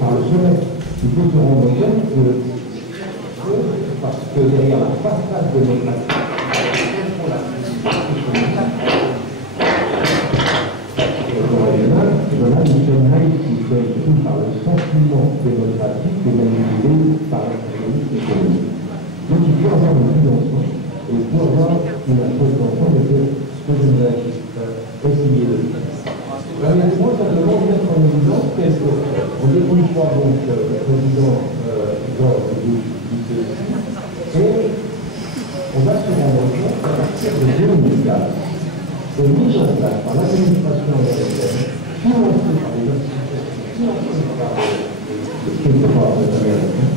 par le sommet. Il faut se rendre compte que que derrière la façade de notre nation, nous sommes haïtiens par le sentiment démocratique et manipulé par l'extrémisme économique. Donc il faut avoir une vue d'ensemble. Et il faut avoir une approche d'ensemble et ce que je vais essayer de faire. Moi, simplement mettre en évidence quelque chose. On dépouillera donc le président du CEC et on va se rendre compte qu'à partir de 2004, est mise en place par l'administration américaine, financée par les institutions, financée par quelque part les Américains,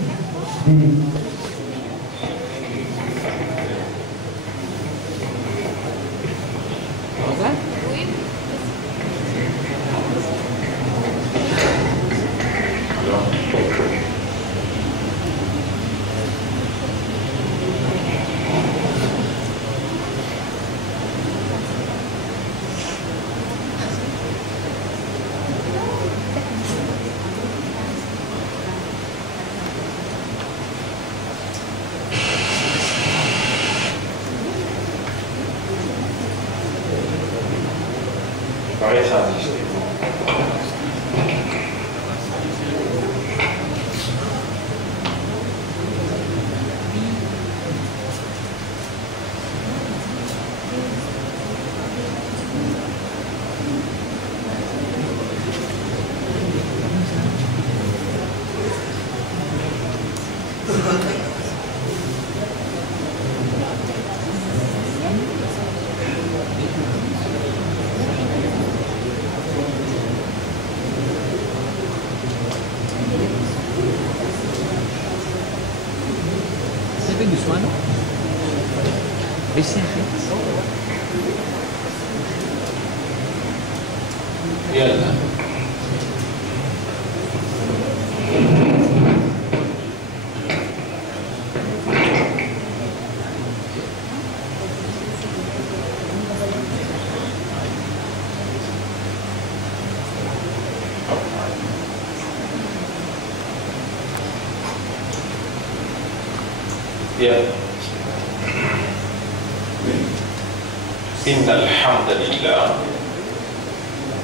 Inna alhamdulillah,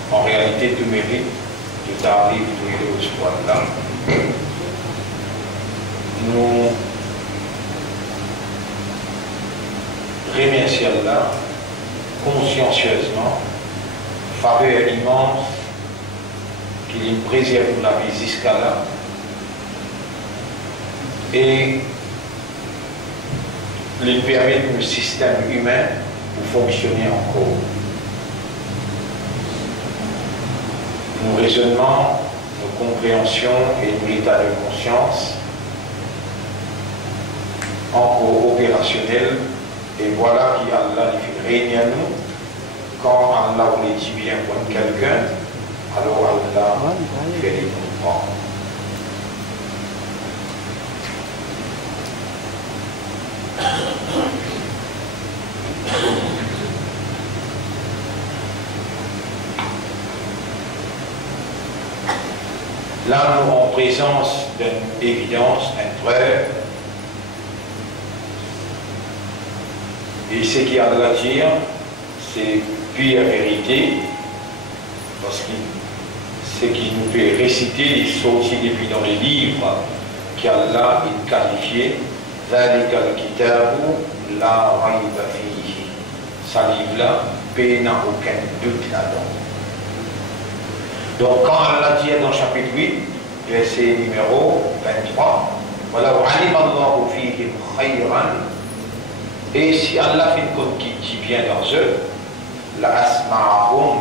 en réalité tout mérite, tout arrive, tout est au soir là. Nous remercions Allah consciencieusement, faveur immense qu'il nous préserve la vie jusqu'à là. Et il permet que le système humain pour fonctionner encore. Nos raisonnements, nos compréhensions et nos états de conscience encore opérationnels, et voilà qui Allah fait régner à nous. Quand Allah les dit bien pour quelqu'un, alors Allah fait les comprendre. Là, nous en présence d'une évidence, un preuve. Et ce qui a à dire, c'est pure vérité, parce que ce qui nous fait réciter, il sortit depuis dans les livres qu'Allah est qualifié, ذلك الكتاب لا ريب فيه. Ce livre-là, il n'a aucun doute là-dedans. Donc quand Allah dit dans chapitre 8, verset numéro 23, voilà, et si Allah fait comme qui dit bien dans eux, la asma'ahum,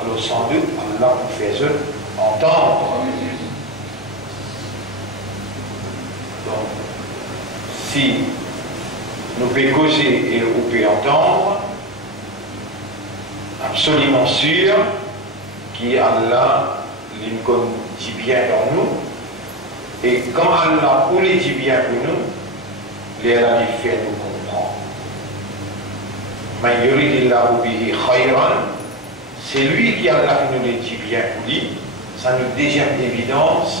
alors sans doute Allah vous fait eux entendre. Donc, si nous pouvons causer et nous pouvons entendre, absolument sûr qu'Allah dit bien dans nous, et quand Allah ou les dit bien pour nous, les Allah fait nous comprendre. Man yuridillahu bihi khayran, c'est lui qui Allah nous les dit bien pour lui, ça nous déjà d'évidence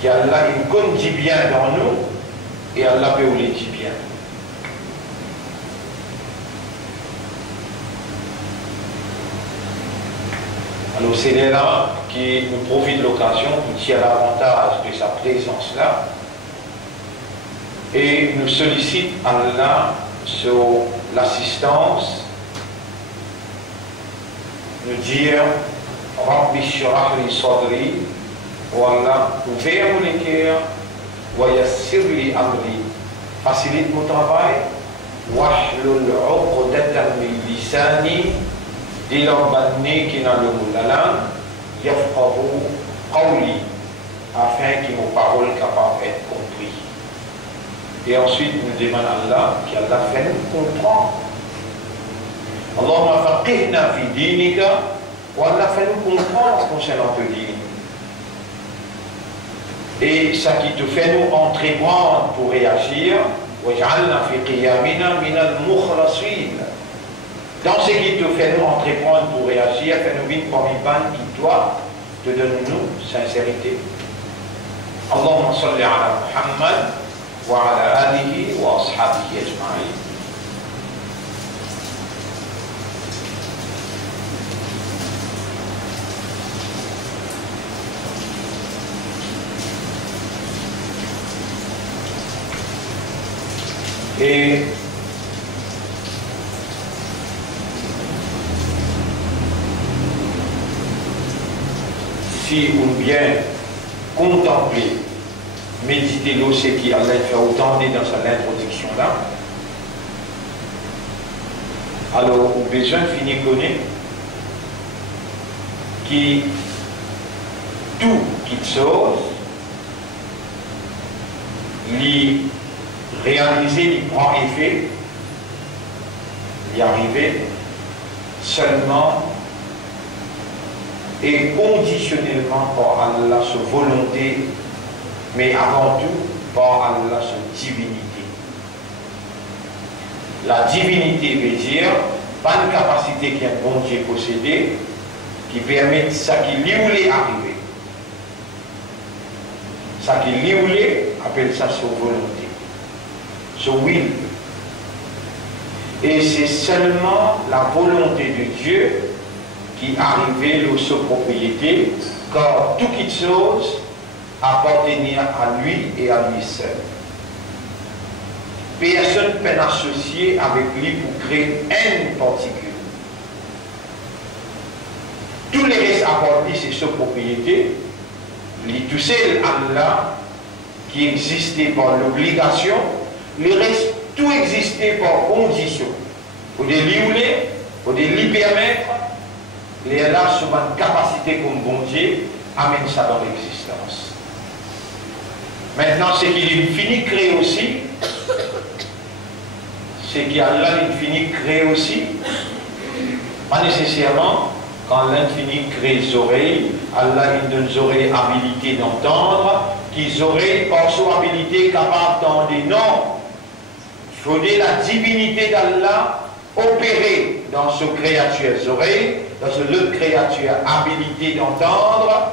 qu'Allah il dit bien dans nous, et Allah peut vous les dire bien. Alors c'est là qui nous profite de l'occasion pour tirer l'avantage de sa présence là et nous sollicite Allah sur l'assistance, nous dire Rabbi shrah li sadri, voilà, ouvert mon cœur, wa yassir li amri, facilite mon travail, wahlul uqdatan min lisani, dis leur banni qui n'a le mot la langue, yafqahu qawli, afin que nos paroles capables d'être comprises. Et ensuite nous demandons à Allah qu'Allah fait nous comprendre. Allahumma faqihna fi dinika, wa Allah fait nous comprendre concernant te dire. Et ça qui te fait nous entreprendre pour réagir, waj'alna fi qiyamina min al-mukhlasin. Dans ce qui te fait nous entreprendre pour réagir, fais-nous vivre comme une bande qui doit te donner nous sincérité. Allahumma salli ala Muhammad wa ala alihi wa ashabihi ajma'in. Et si on bien contempler, méditer l'eau, c'est qui Allah fait autant dit dans sa introduction là, alors on a besoin de finir connaître qui tout qui chose lui réaliser, lui prend effet, y arriver seulement et conditionnellement par Allah sa volonté, mais avant tout par Allah sa divinité. La divinité veut dire pas une capacité qu'un bon Dieu possédé qui permet ça qui lui voulait arriver. Ça qui lui voulait appelle ça sa volonté, sa will. Et c'est seulement la volonté de Dieu qui arrivait à sa propriété, car toute chose appartenait à lui et à lui seul. Personne ne peut associer avec lui pour créer une particule. Tous les restes appartenaient à sa propriété, lui tout seul Allah qui existait par l'obligation, les restes tout existait par condition. Pour les lui pour les lui permettre, les Allah sur une capacité comme bon Dieu amène ça dans l'existence. Maintenant, ce qu'il finit de créer aussi, c'est qu'Allah finit de créer aussi, pas nécessairement quand l'infini crée les oreilles, Allah il donne aux oreilles habilité d'entendre, qu'ils oreilles par son habilité capables d'entendre. Non, il faudrait la divinité d'Allah opérer dans ce créature oreilles, dans ce l'autre créature habilité d'entendre.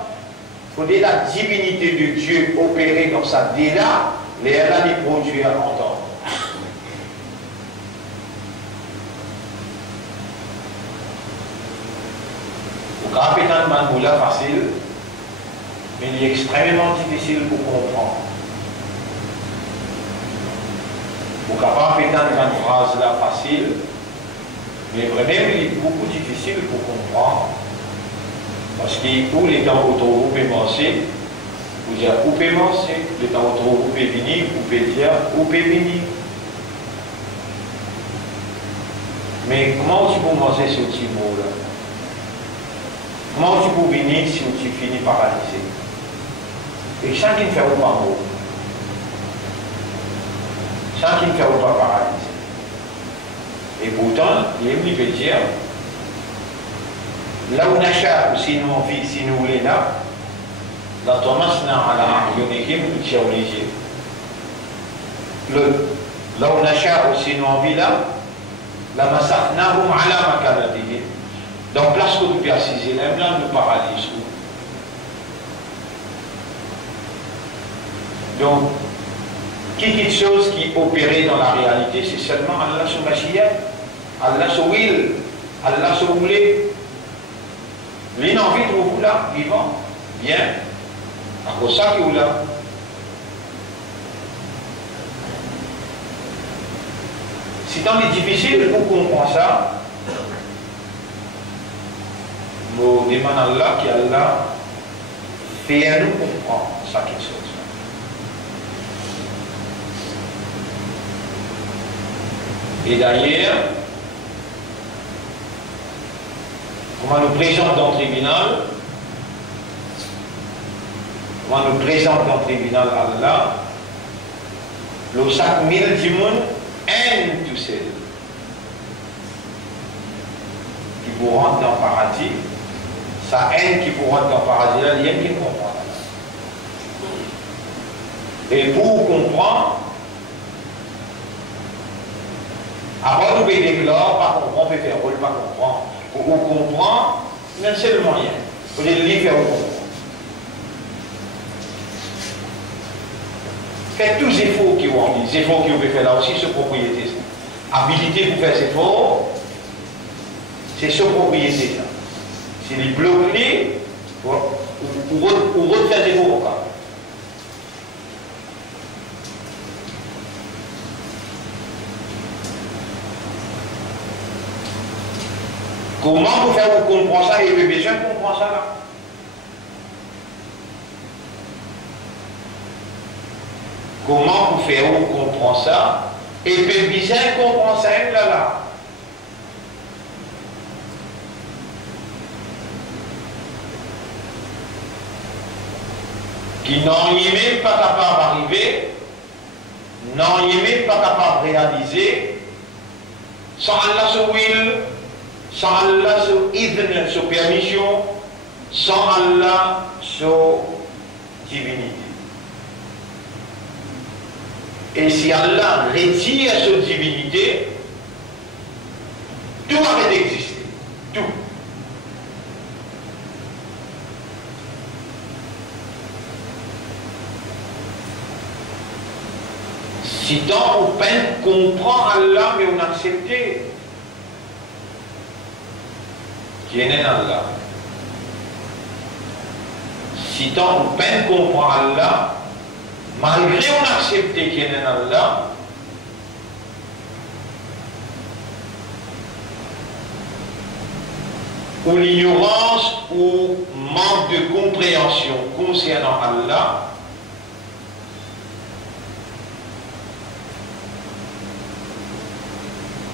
Il faudrait la divinité de Dieu opérer dans sa déla, les Allah les produire à entendre. Le capitaine Manboula facile, mais il est extrêmement difficile pour comprendre. Pour capable une phrase là facile, mais vraiment il est beaucoup difficile pour comprendre. Parce que tous les temps où vous pouvez penser, vous dire où peut penser, le temps où vous pouvez venir, vous pouvez dire où peut venir. Mais comment tu peux manger ce petit mot là? Comment tu peux venir si tu finis paralysé? Et chacun ne fait pas mot. Chacun ne fait pas paralysé. Et pourtant, il peut dire, là où Nacha, si nous envie, si nous voulons là, dans ton masna à la Yonikim, tu es obligé. Là où Nacha, si nous envie là, la masaknahum ala makanatihim. Donc, place que tu peux assiser, là, nous paralyse. Donc, quelque chose qui opérait dans la réalité, c'est seulement Allah sur Mashiach, Allah sur Will, Allah sur Voulé. Les envie de vous là, vivant, bien, à cause ça qui vous là. Si tant est difficile pour comprendre ça, nous demandons à Allah qui Allah fait à nous comprendre ça quelque chose. Et d'ailleurs, comment nous présente dans le tribunal, Allah, le sac mille du monde aime tous ces deux. Qui vous rentre dans le paradis, sa haine qui vous rentre dans le paradis, là, il y a qui comprend. Et pour comprendre, avant de vous déclarer, pas comprendre, on peut faire rôle, pas comprendre. Pour vous comprendre, c'est un seul moyen. Vous allez le faire comprendre. Faites tous les efforts qui vous ont dit, les efforts que vous pouvez faire là aussi, sur propriété. Habilité pour faire ces efforts, c'est sur propriété. Ça. C'est les bloquer ou refaire des efforts. Comment vous faire vous comprendre ça et vous avez besoin de comprendre ça là? Comment vous faire vous comprendre ça et vous avez besoin de comprendre ça là? Qui n'en est même pas capable d'arriver, n'en est même pas capable de réaliser, sans Allah sur will, sans Allah sur idn, sur permission, sans Allah sur divinité. Et si Allah retire cette divinité, tout arrête d'exister. Tout. Si tant on peine comprend Allah, mais on accepte qui est Allah. Si tant on peine comprend Allah, malgré on accepte qui est Allah, ou l'ignorance ou manque de compréhension concernant Allah,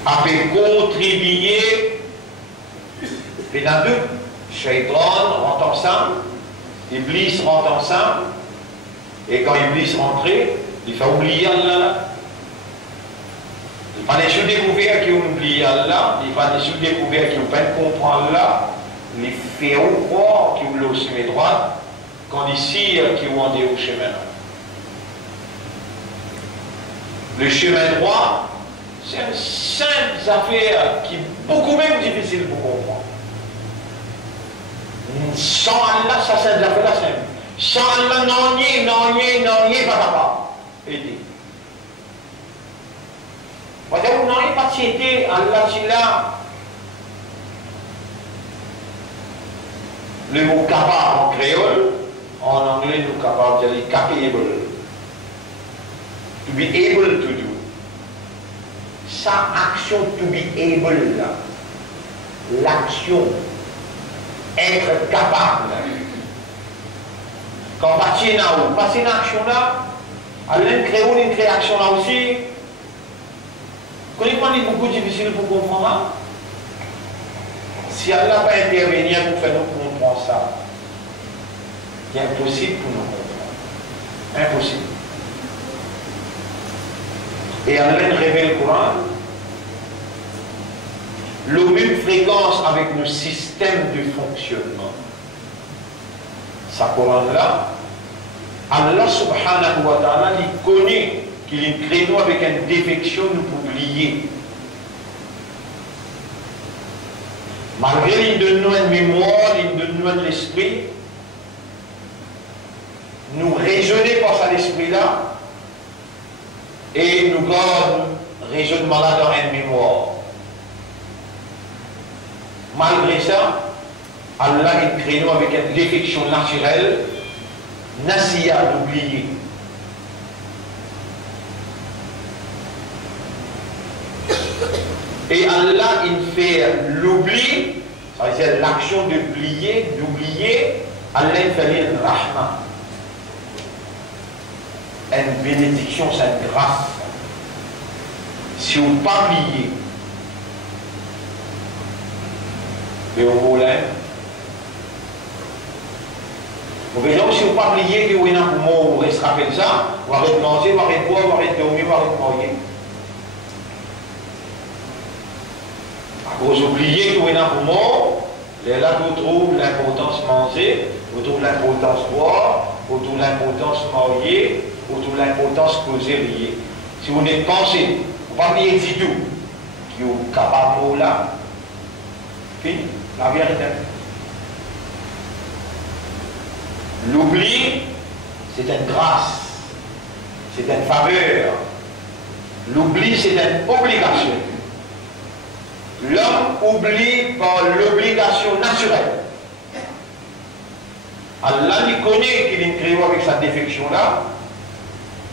a fait contribuer les deux. Shaitan rentre ensemble, Iblis rentre ensemble, et quand Iblis rentrait, il fait oublier Allah. Il fallait se découvrir qu'il oublie Allah, il fallait se découvrir qu'il ne peut pas comprendre Allah, il fait croire qu'il voulait au chemin droit, quand ici qu'il ont dit au chemin. Le chemin droit, c'est une simple affaire qui est beaucoup même difficile pour comprendre. Sans Allah, ça c'est une affaire simple. Sans Allah, non, pas capable. Aider. Vous n'avez pas cité Allah, c'est là. Le mot capable en créole, en anglais, nous capable de dire capable. To be able to do. Sa action to be able là, l'action, être capable. Quand passer une action là, Allah crée une création là aussi. Connaissez-vous beaucoup difficile pour comprendre? Si Allah n'a pas intervenir pour faire nous comprendre ça, c'est impossible pour nous comprendre. Impossible. Et Allah révèle le Coran, la même fréquence avec nos systèmes de fonctionnement. Ça Coran là, Allah subhanahu wa ta'ala, il connaît qu'il crée nous avec une défection, nous pour oublier. Malgré il donne nous une mémoire, il donne nous un esprit, nous raisonner par cet esprit-là, et nous gardons raisonnement là dans une mémoire. Malgré ça, Allah est créé nous avec une défection naturelle, Nasiya d'oublier. Et Allah, il fait l'oubli, ça veut dire l'action d'oublier, Allah il fait une rahma, une bénédiction, c'est une grâce. Si vous ne pas oublier, mais au problème, vous exemple, si vous ne pas oublier que vous avez un moment où vous restez rappelé ça, vous arrêtez de manger, vous arrêtez de boire, vous arrêtez de dormir, vous arrêtez de manger. Vous oubliez que vous avez un moment, là vous trouvez l'importance de manger, vous trouvez l'importance de boire, vous trouvez l'importance de marier, vous trouvez l'importance de causer lier. Si vous n'êtes pensé, vous ne pas oublier du tout, qui est capable de là, fini, la vérité. L'oubli, c'est une grâce, c'est une faveur. L'oubli, c'est une obligation. L'homme oublie par l'obligation naturelle. Allah il connaît qu'il est créé avec sa défection-là.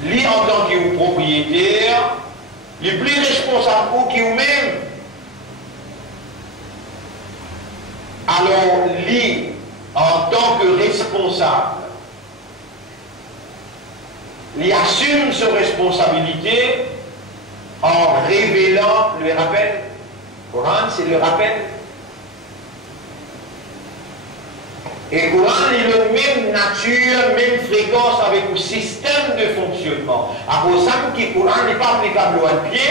Lui, en tant que propriétaire, il est plus responsable que vous-même. Alors, lui, en tant que responsable, il assume sa responsabilité en révélant le rappel. Le Coran, c'est le rappel. Et le Coran est la même nature, même fréquence avec le système de fonctionnement. À cause que le Coran n'est pas applicable au pied,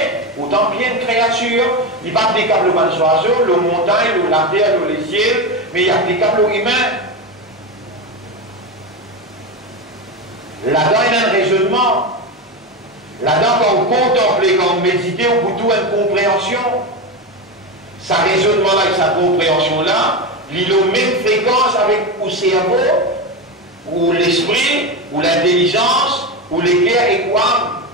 autant pied de créature, il n'est pas applicable aux oiseaux, aux montagnes, la terre, les ciels, mais il est applicable aux humains. Là-dedans, il y a un raisonnement. Là-dedans, quand vous contemplez, quand vous méditez, vous avez une compréhension. Sa raisonnement-là et sa compréhension-là, il a la même fréquence avec le cerveau, ou l'esprit, ou l'intelligence, ou l'éclair et quoi.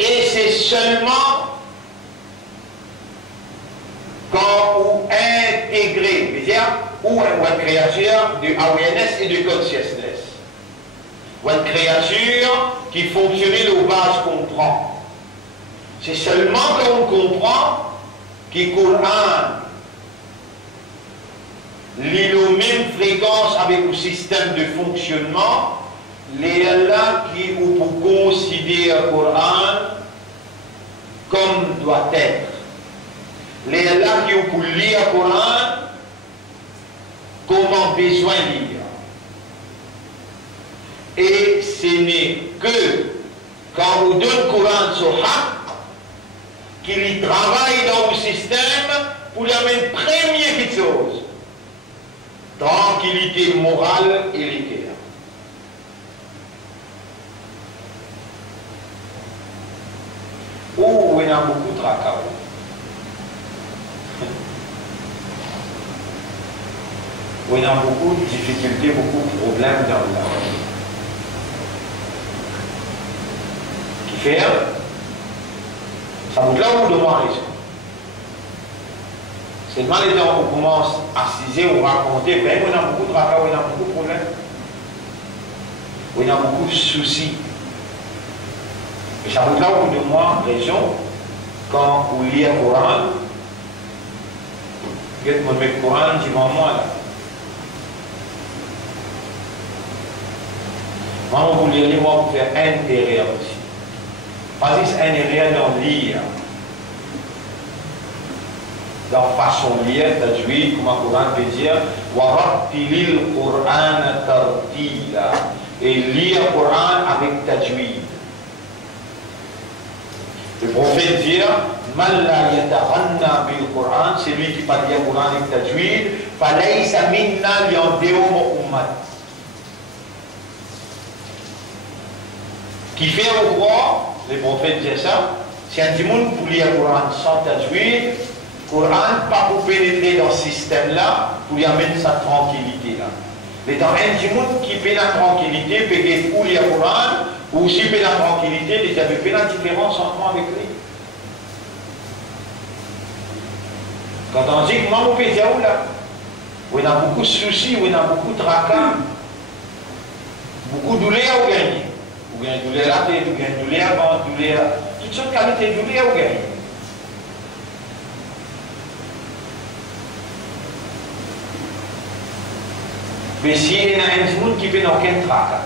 Et c'est seulement quand vous intégrez, c'est-à-dire, ou une créature de awareness et de consciousness, ou une créature qui fonctionne aux bases qu'on prend. C'est seulement quand on comprend que le Coran lit la même fréquence avec le système de fonctionnement, les là qui ou pour considérer le Coran comme doit être. Les là qui ou pour lire le Coran comment besoin de lire. Et ce n'est que quand on donne le Coran sur haq, qu'il travaille dans le système pour lui amener première chose, tranquillité morale et littéraire. Oh, il y a beaucoup de tracas. Il y a beaucoup de difficultés, beaucoup de problèmes dans la vie. Qui fait ça vous là où de moi raison. C'est mal les gens qui commencent à assiser ou raconter, ben il y a beaucoup de tracas, il y a beaucoup de problèmes, il y a beaucoup de soucis. Et ça vous là où de moi raison, quand vous lisez le Coran, vous me mettez le Coran devant moi là. Moi, vous lisez, moi, vous faites intérêt aussi. Parce que c'est un erreur dans lire. Dans la façon de lire, tajwid, comme le Coran peut dire, warattilil Qur'an tartila. Et lire le Coran avec tajwid. Le prophète dit, man la yataghanna bil Qur'an, c'est lui qui parle le Coran avec tajwid, falaysa minna liandéum ummat. Qui fait au croire, les prophètes disent ça, si un petit monde pour lire le Coran sans tajwid, le Coran pas pour pénétrer dans ce système-là, pour y amener sa tranquillité-là. Mais dans un du monde qui fait la tranquillité, payer ou lire Coran, ou aussi fait la tranquillité, il avait fait la différence entre moi avec lui. Quand on dit que moi, mon pédia ou là, où il y a beaucoup de soucis, où il y a beaucoup de tracas, beaucoup de douleur au gagner. Ou bien douleur à la tête, ou bien douleur avant, douleur, toutes sortes de qualités de douleur au gagner. Mais s'il y a un monde qui fait dans aucun tracas,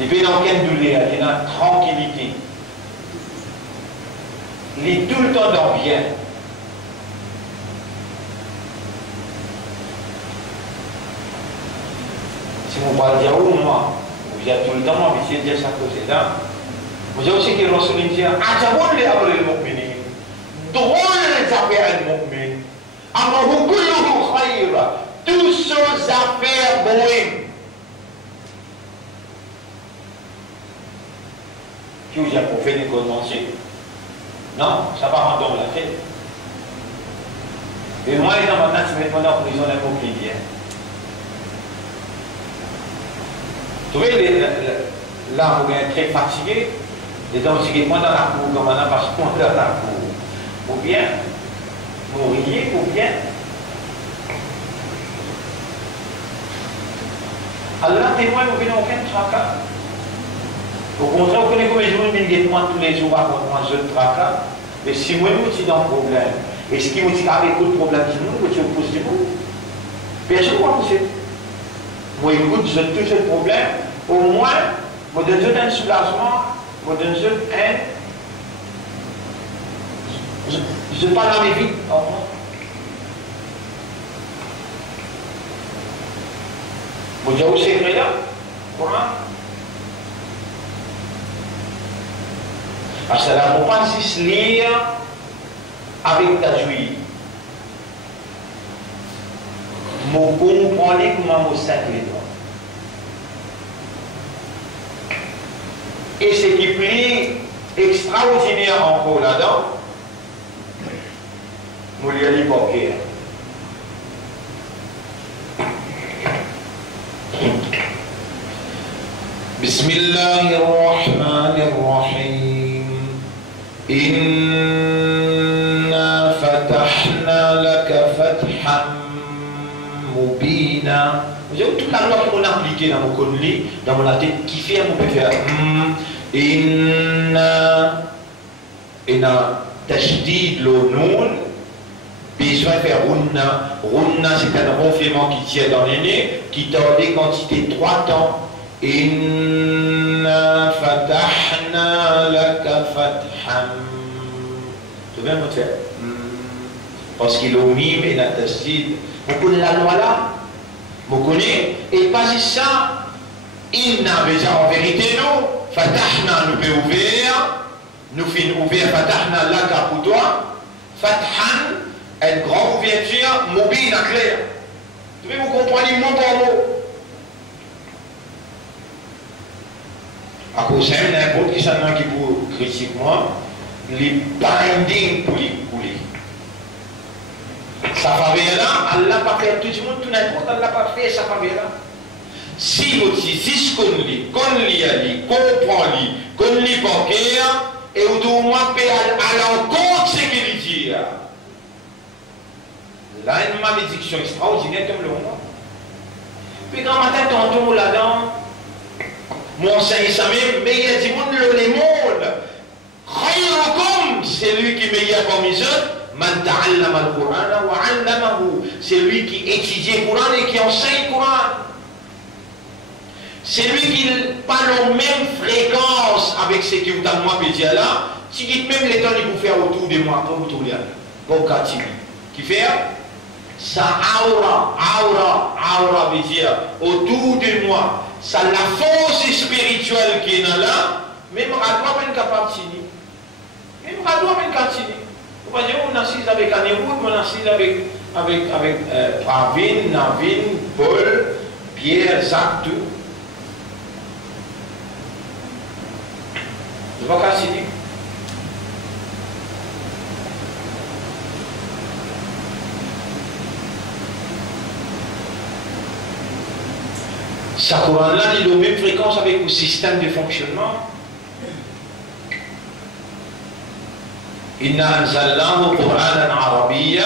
il fait dans aucune douleur, il y a une tranquillité, il est tout le temps dans bien. Si on parle de moi, vous êtes tout le temps, moi, je vais dire ça que c'est là. Vous avez aussi que Rasul dit, ah, ça va les avoir le mu'minin. Drôle les affaires le mu'min. Alors, vous coulez khayra. Toutes ces affaires bonnes. Qui vous a pour faire des conventions? Non, ça va rendre dans la tête. Et moi, les gens maintenant, se mettent en prison d'un mot qui vient. Vous voyez, là, vous êtes très fatigué. Les gens qui sont dans la cour, comme on a parce qu'on est dans la cour. Ou bien, vous riez, ou bien. Allah témoin, vous venez aucun tracas. Au contraire, vous connaissez combien de gens qui viennent tous les jours avant moi, je tracas. Mais si moi, je suis dans le problème, et ce qui me dit qu'avec le problème, si nous, je vous pose du coup, personne ne va pousser. Moi, écoute, je touche le problème, au moins, je donne un soulagement, je donne un. Je parle à mes vies, au moins. Vous avez aussi secret là, Coran. Parce que là, on pense se lire avec ta juive. Je comprends comment je sais les doigts. Et ce qui est plus extraordinaire encore là-dedans, je vais aller porter. بسم الله الرحمن الرحيم إنا فتحنا لك فتحا مبينا. Vous avez toute la loi qu'on a appliquée dans mon connu, dans mon tête, qui fait mon peut faire إنا تشديد le noun, besoin de faire runna. Runna, c'est un ronflement qui tient dans les nez, qui tord des quantités 3 temps. Inna fatahna laka fathan. Tu veux me faire? Parce qu'il est au mime et la tassid. Vous connaissez la loi là? Vous connaissez? Et pas juste ça. Inna, déjà en vérité, nous, fatahna, nous pouvons ouvrir. Nous finissons ouvrir fatahna laka pour toi. Fathan, une grande ouverture, mobile, clair. Tu veux vous comprendre mot par mot? À cause de n'importe qui s'en qui vous critique moi, les bindings pour les couler. Ça va bien là, Allah n'a pas fait tout le monde, tout n'importe, Allah n'a pas fait ça va bien là. Si vous dites qu'on lit, comprend, qu'on lit bancaire, et vous devez au moins payer à l'encontre ce qu'il dit. Là, une malédiction extraordinaire comme le monde. Puis quand matin, tantôt là-dedans, mon Seigneur ça même, mais il y a du monde, les mondes. Khayrukum, c'est lui qui est meilleur parmi eux. Man ta'allama al-Qur'an wa 'allamahu. C'est lui qui étudie le Coran et qui enseigne le Coran. C'est lui qui parle en même fréquence avec ce que vous avez moi dit là. Si dites même les temps qu'il vous faire autour de moi, comme vous trouvez là. Bon Katibi. Qui fait ça aura veut dire autour de moi. Ça la force spirituelle qui est là, même Radwa ben capable de signer. Même Radwa ben capable de signer. Vous voyez, on assise avec Anéroud, on assise avec Pravin, Navin, Paul, Pierre, Jacques, tout. Je ne vais pas signer. Ça Coran là, il a la même fréquence avec le système de fonctionnement. Inna anzalnahu Qur'anan Arabiyya,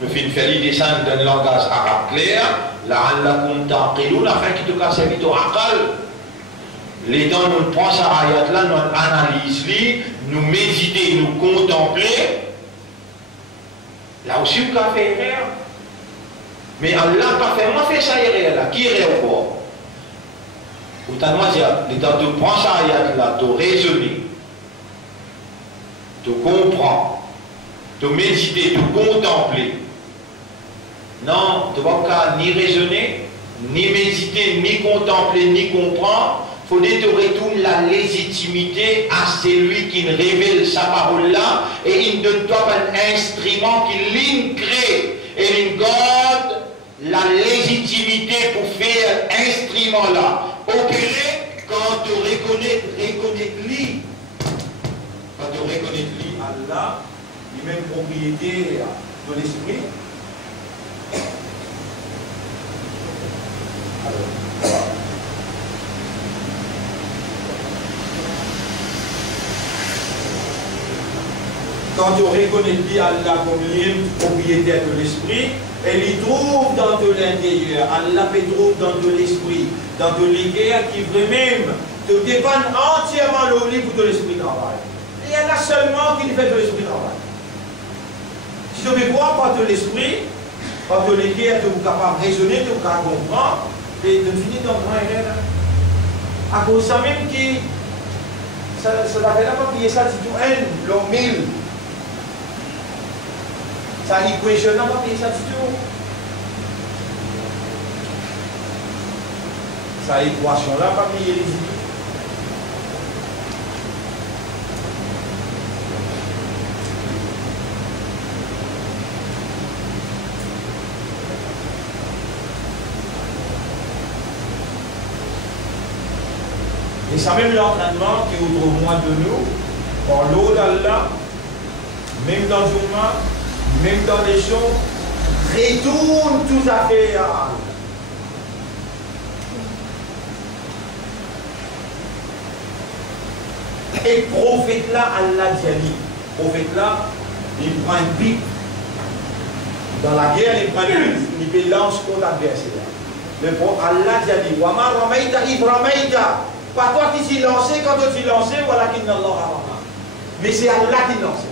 nous faisons une félie descendre d'un langage arabe clair, la'allakum taqilun, afin qu'il te casse vite au aqal. Les temps nous prenons cette ayat là, nous analysons, nous méditons, nous contemplons. Là aussi, vous pouvez faire erreur. Mais Allah pas fait, moi fait ça erreur là. Qui est au corps? Autant moi dire, les temps de prendre cette ayat là, de raisonner, de comprendre, de méditer, de contempler. Non, tu ne vas pas ni raisonner, ni méditer, ni contempler, ni comprendre. Il faut que tu retournes la légitimité à celui qui révèle sa parole-là et il donne toi un instrument qui l'incrée et il garde la légitimité pour faire instrument-là. Opérer quand tu reconnais lui. Quand tu reconnais lui, Allah, les mêmes propriétés de l'esprit. Alors, quand tu reconnais lui Allah comme libre propriétaire de l'esprit, elle y trouve dans de l'intérieur, Allah peut trouve dans de l'esprit, dans de l'égard qui vraiment te dépend entièrement le livre de l'esprit travail. Il y en a seulement qui fait de l'esprit travail. Si tu veux voir par de l'esprit, par de l'égard, tu es capable de raisonner, tu es capable de comprendre, et de finir dans le erreur. À cause de ça même qui, ça n'a rien à voir payer ça, c'est tout un, l'homme mille. Ça équation n'a pas payer ça du tout. Sa équation là pas payer les idées. Et ça même l'entraînement qui ouvre au moins de nous, par l'eau d'Allah, même dans le journal, même dans les choses, retourne tout à fait à Allah. Et prophète là, Allah dit, prophète là, il prend une pique. Dans la guerre, il prend une pique, il lance contre l'adversaire. Mais pour Allah dit, Wama ramaita ibramaita. Pas toi qui t'y lancé, quand tu t'y lancé, voilà qu'il n'a pas. Mais c'est Allah qui lance.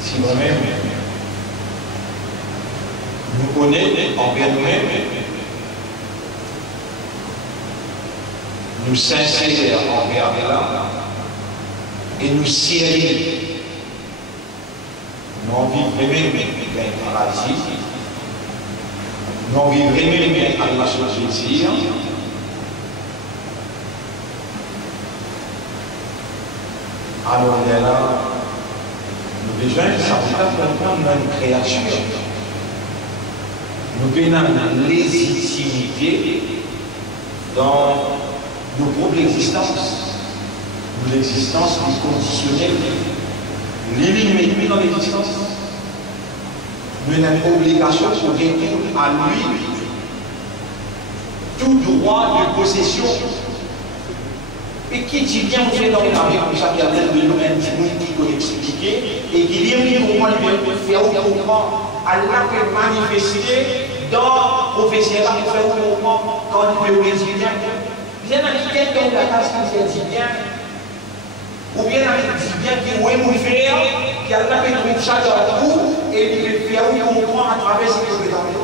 Si nous-mêmes, nous connaissons envers nous-mêmes, nous sincères envers Allah et nous sérieux, nous en vivons vraiment bien paradis, nous en vivons vraiment bien Allah sur le plaisir. Alors là, nous besoin de savoir une création. Nous avons une légitimité dans nos propres existences. L'existence inconditionnelle. L'illimité dans l'existence. Nous avons une obligation pour répondre à lui tout droit de possession. Et qui dit bien vous êtes dans le carré comme ça, qui a l'air de nous qui peut expliquer, et qui dit bien comment il peut faire comment Allah peut manifester dans le professeur, pour faire comment quand il peut dire bien. Vous avez quelqu'un de la classe qui dit bien, ou bien il dit bien qu'il veut faire, qui Allah peut trouver ça dans le trou, et il peut faire comment à travers ce que vous avez.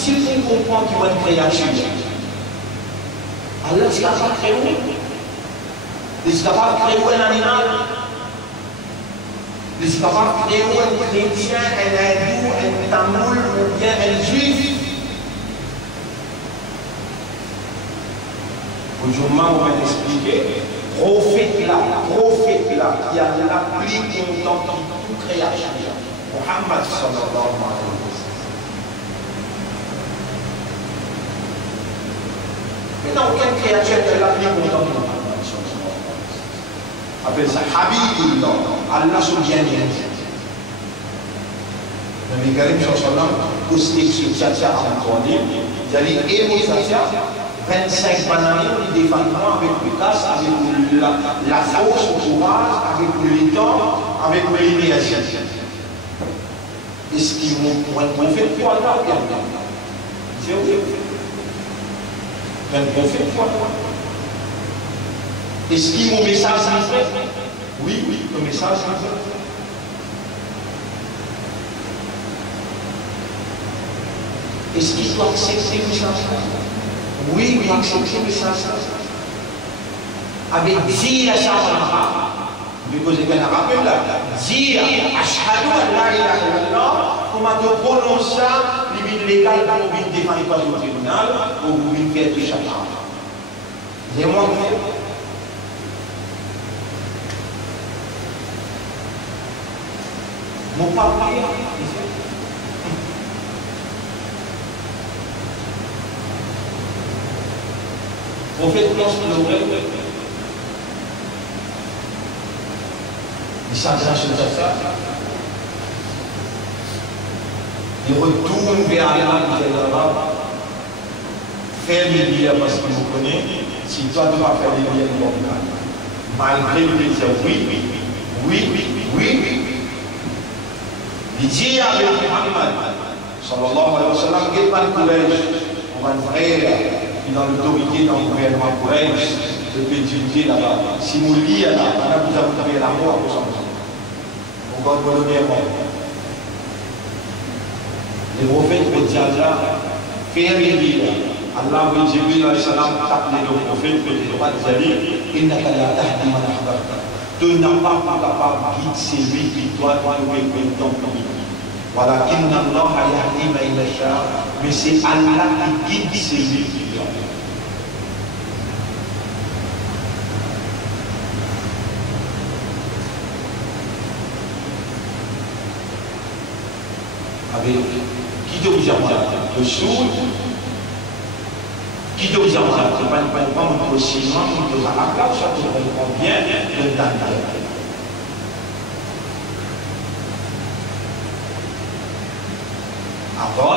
difficile pour comprendre qu'il y a une créature. Allah est capable de créer. Il est capable de créer un animal. Il est capable de créer un chrétien, un hindou, un tamoul ou bien un juif. Aujourd'hui, on va expliquer. Prophète là, qui a la plus longtemps que toute création. Muhammad sallallahu alayhi wa sallam. Mais dans quelle créature est la plus longtemps que Muhammad sallallahu alayhi wa sallam? Appelle ça Habibullah, Allah son bien-aimé. Nabi Karim sallallahu alayhi wa sallam, posté sur Tchatia à Antoine, il a dit, et vous Tchatia, 25 bananes, des défendements avec le casse, avec la force, le courage, avec le temps, avec l'énergie. Est-ce qu'ils vont faire quoi là? C'est vrai. Un prophète quoi? Est-ce qu'ils vont message livré? Oui, le message livré. Est-ce qu'ils doivent accepter le message? Oui, il accepter le message. Avec Zia Shahara. Because you can rappel là, Zia, Ashhadu an la ilaha illallah, comment te prononcer limite légal pour vous défendre pas au tribunal, pour vous faire tout chacun. C'est moi qui fais. Mon papa, prophète pense que l'oreille. Il s'adresse à ça. Il retourne vers Allah, faire les biens parce qu'il vous connaît. Si toi tu vas faire les biens, malgré le dire oui. Il dit avec Muhammad, sallallahu alayhi wa sallam, qu'il n'y a pas de collège. On va le frère, qui est dans l'autorité dans le gouvernement collège. Je peux étudier là-bas. Si nous lisons là, vous avez la mort pour ça. On va vous donner mort. Les prophètes vont dire là, faire les livres. Allah veut dire, salam, tape les deux prophètes, que les rois disent, il n'a qu'à la tahdi man ahbabta. Tu n'as pas capable de guider celui qui doit trouver le temps pour lui. Voilà, inna Allah yahdi man yasha, mais c'est Allah qui guide celui qui doit. Avec qui te vous a le sourd, qui te vous a pas mon possible, qui te a la ça te comprend bien le temps. Avant,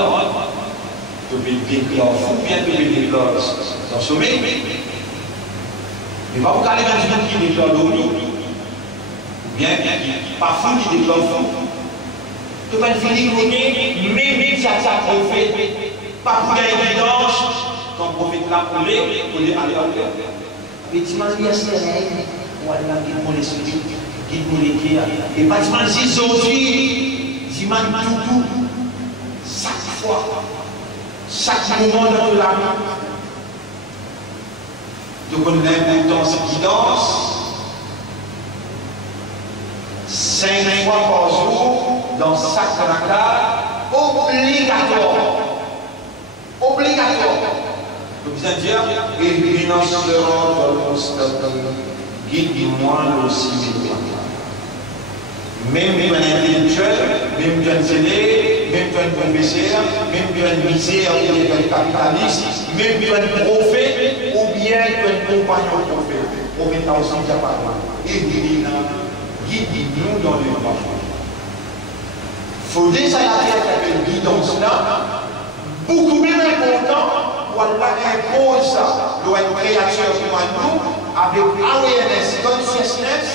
tu peux déclarer fou, bien tu peux déclarer dans le sommet. Mais va vous garder maintenant qui déclare l'eau, ou bien pas fou, qui déclare fou. Tu vas finir même si ça prophète, pas pour l'évidence, ton prophète l'a coulé, pour aller à l'heure. Mais tu m'as dit à ce règle, voilà, guide-moi l'esprit, guide-moi les pieds. Et pas tu m'as dit aujourd'hui, tu m'as dit tout, chaque fois, chaque moment de la vie. Tu connais l'importance de guidance. 5 fois par jour dans chaque rakat, obligatoire. Donc vous allez dire, guide-moi aussi. Même un intellectuel, même un télé, même un professeur, même un misère, même un capitaliste, même un prophète, ou bien un compagnon prophète. Prophète a aussi déjà parlé. Guide-nous dans les voies. Il faut déjà faire cette guidance-là, beaucoup plus important, pour Allah impose ça, une créature pour nous, avec awareness, consciousness,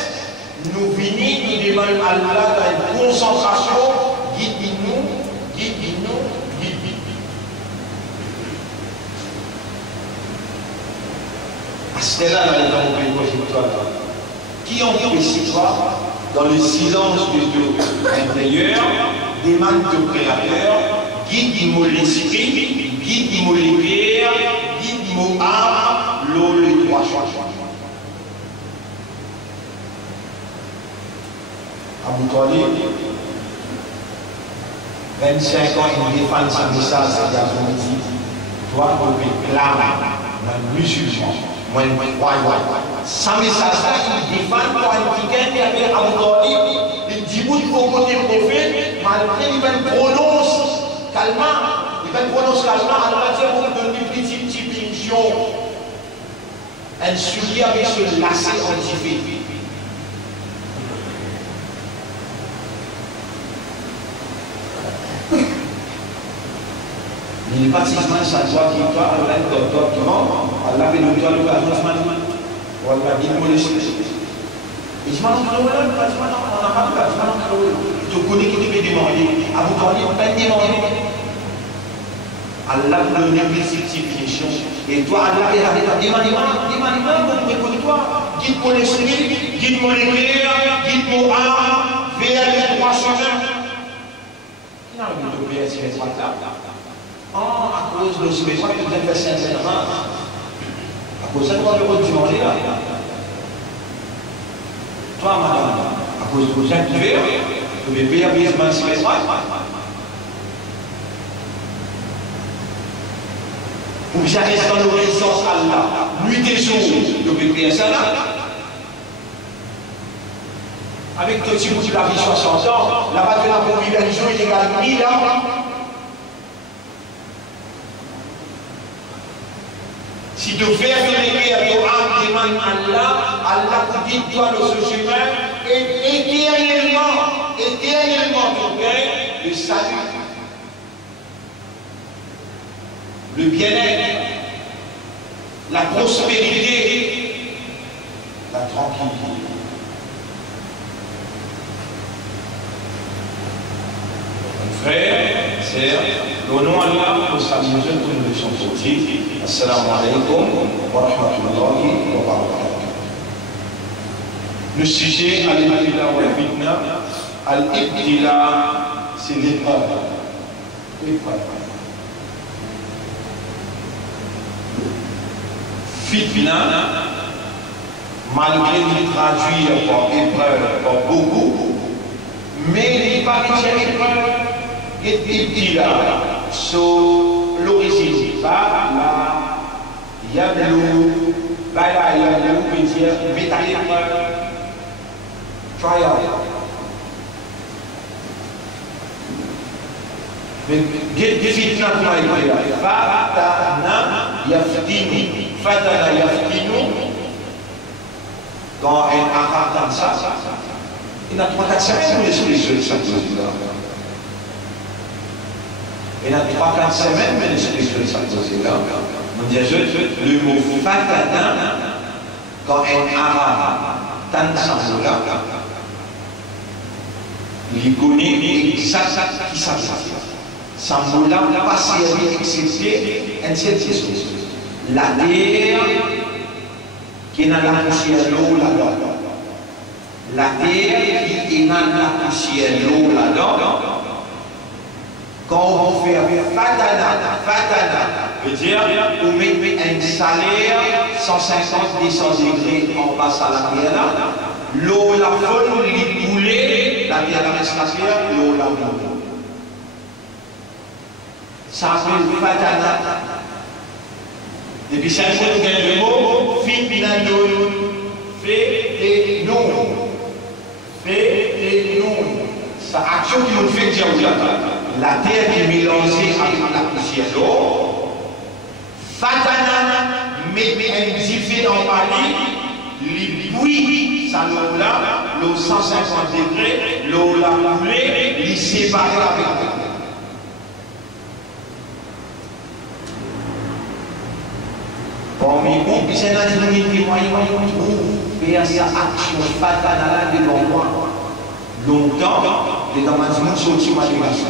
nous venons, nous demandons à Allah dans une concentration, guide-nous. À ce là, là, dans mon pays, qui ont fait toi dans le silence de Dieu intérieur, demande au Créateur, guide mon l'esprit, guide mon l'éclair, guide mon âme, l'eau, les trois choses. Abu Talib, 25 ans, il défend ce message, il dit, toi, tu es clair, moi, musulman, moi, croyant. Ce message-là, il défend pour un petit gars qui avait Abu Talib, il dit, vous, au côté prophète, malgré il même prononce calmement, il prononce calmement, alors il va dire, une petite punition, un soulier avec ce lacet antifait. Il baptisement, ça doit qu'il doit aller dans le doctorant, Allah fait le doigt de la journée, ou Allah dit pour les choses. Et je m'en ai dit, baptisement, on n'a pas de baptisement, tu connais qui te fait demander, à vous parler, on peut demander. Allah vous donne une multiplication. Et toi, Allah est avec toi, demande-moi, guide pour l'esprit, guide pour l'éclair, guide pour âme, vers les trois chemins. Il y a une obéissance qui est à cause de ce que vous avez fait sincèrement, à cause de ce que vous avez demandé là. Toi, madame, à cause de ce que vous avez fait, vous devez payer un paiement spécial. Pour que j'arrive dans l'obéissance à Allah, nuit et jour, vous devez payer ça là. Avec tout ce que vous avez 60 ans, là-bas de la population, il égale 1000 ans. Si tu fais l'éclair, tu demandes à Allah, Allah te dit toi de ce chemin, et éternellement, tu gagnes le salut, le bien-être, la prospérité, la tranquillité. Frère, sœur, l'honneur à Allah pour sa mesure que nous sommes sortis. Assalamu alaikum wa rahmatullahi wa barakatuh. Le sujet al-ibtila wa al-fitna. Al-ibtila, c'est l'épreuve. Fitna, malgré qu'il traduit par épreuve, par beaucoup, mais il n'est pas une épreuve. Ibtila, sur l'origine, pas là, Yablou, Bala Yablou, veut dire métallique, trial. Mais fitna comment il dit Fatana yaftinu, Fatana yaftinu. Quand un arabe comme ça, il a 3-4 semaines où l'esprit de cette chose-là. Il a 3-4 semaines, mais l'esprit de cette chose-là. On dit le mot fatana, quand un arabe tente ça, il connaît exactement qui ça fait. Ça ne l'a pas servi excepté une seule chose. La terre qui est dans la poussière l'eau là-dedans. La terre qui est dans la poussière l'eau là-dedans. Quand on fait fatana, veut dire on met un salaire 150-200 degrés en bas à la terre là. L'eau la folle, il coulait, la terre reste la terre, l'eau la boule. Ça s'appelle fatana. Depuis 5 jours, vous avez le mot fitnanun. Fait et non. Fait et non. C'est action qui nous fait dire la terre qui est mélangée avec la poussière d'eau. Fatana, mais un diffé en Mali, oui, ça l'eau là, l'eau 150 degrés, l'eau là coulée, il séparé avec la terre. Bon, mais bon, puis c'est un dynamique qui moyen, faire sa action fatale devant moi. Longtemps, les damascus sont sur ma démarche.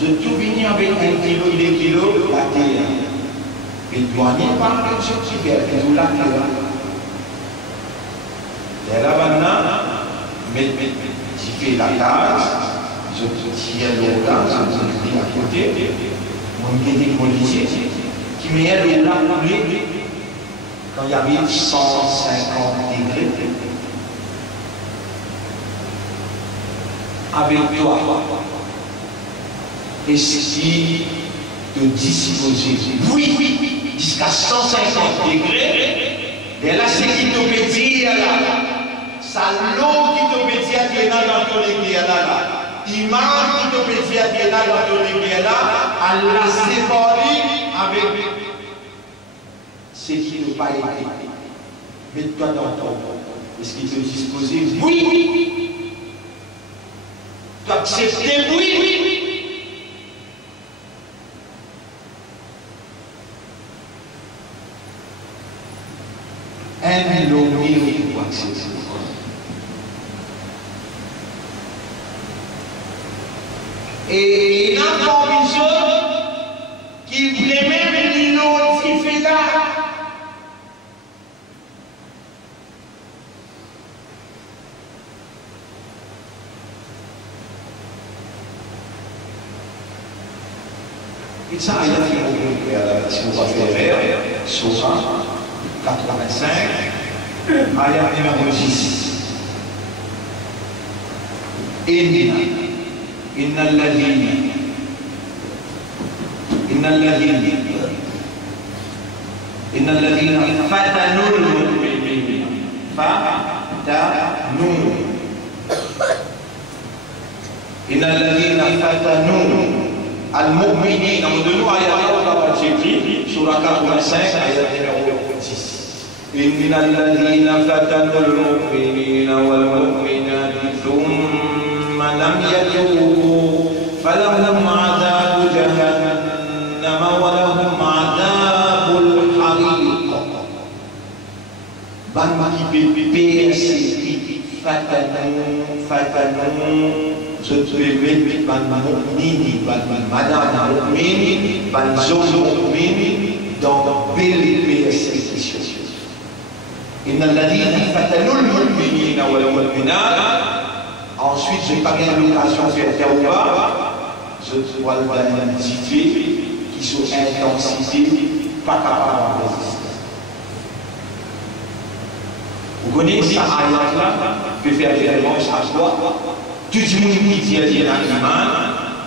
Je tout fini avec 1 kilo, 2 kilos, la terre. Et douanier par quelque chose qui fait, et tout la terre. Et là maintenant, j'ai fait la case, je tire l'eau là, je dis à côté, mon qui était policier, qui met l'eau là coulée quand il y avait 150 degrés. Avec toi, est-ce de disposer, oui, jusqu'à 150 degrés, et là, c'est qui te peut dire là, ça l'eau qui te peut dire qui est là dans ton église là, imam qui te peut dire qui est là dans ton église là, à la séparer avec ce qui ne pas été. Mets-toi dans ton corps. Est-ce qu'il te dispose? Oui. Tu acceptes? Oui. Un long pour accepter. Et il y a encore une chose qui voulait même l'autre qui fait là. Et ça, il y a si on va faire Sourate 85, ayat numéro 10. إن الذين فتنوا المؤمنين إن الذين فتنوا المؤمنين de ayat surah 85 ayat numéro 10. إن الذين فتنوا المؤمنين والمؤمنات ثم لم يتوبوا فلهم عذاب جهنم ولهم عذاب الحريق. Ban qui persécutent, fatanous, ce bébé, ban mu'mini, ban madame mu'mini, ban zone mu'mini, dans belle persécution. إن الذين فتنوا المؤمنين والمؤمنات. Ensuite, je n'ai pas bien l'occasion de faire Théoba. Je dois l'identifier, qui sont intensité, pas capable de résister. Vous connaissez ça, ayat-là, peut faire référence à quoi? Tout le monde qui dit qu'il y a un iman,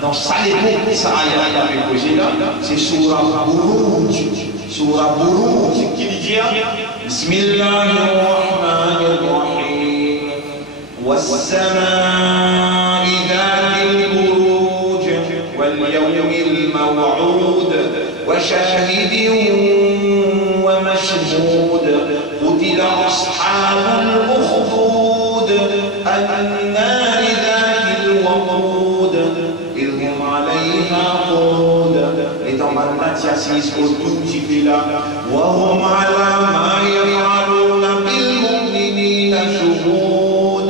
dans ça, les mots, ça, ayat-là, fait poser là, c'est Surah Buruj. Surah Buruj, qui dit Bismillahirrahmanirrahim. والسماء ذات البروج واليوم الموعود وشاهد ومشهود قتل أصحاب الأخدود النار ذات الوقود إذ هم عليها قعود. Étant malade, s'assise autour du village. وهم على ما يفعلون بالمؤمنين شهود.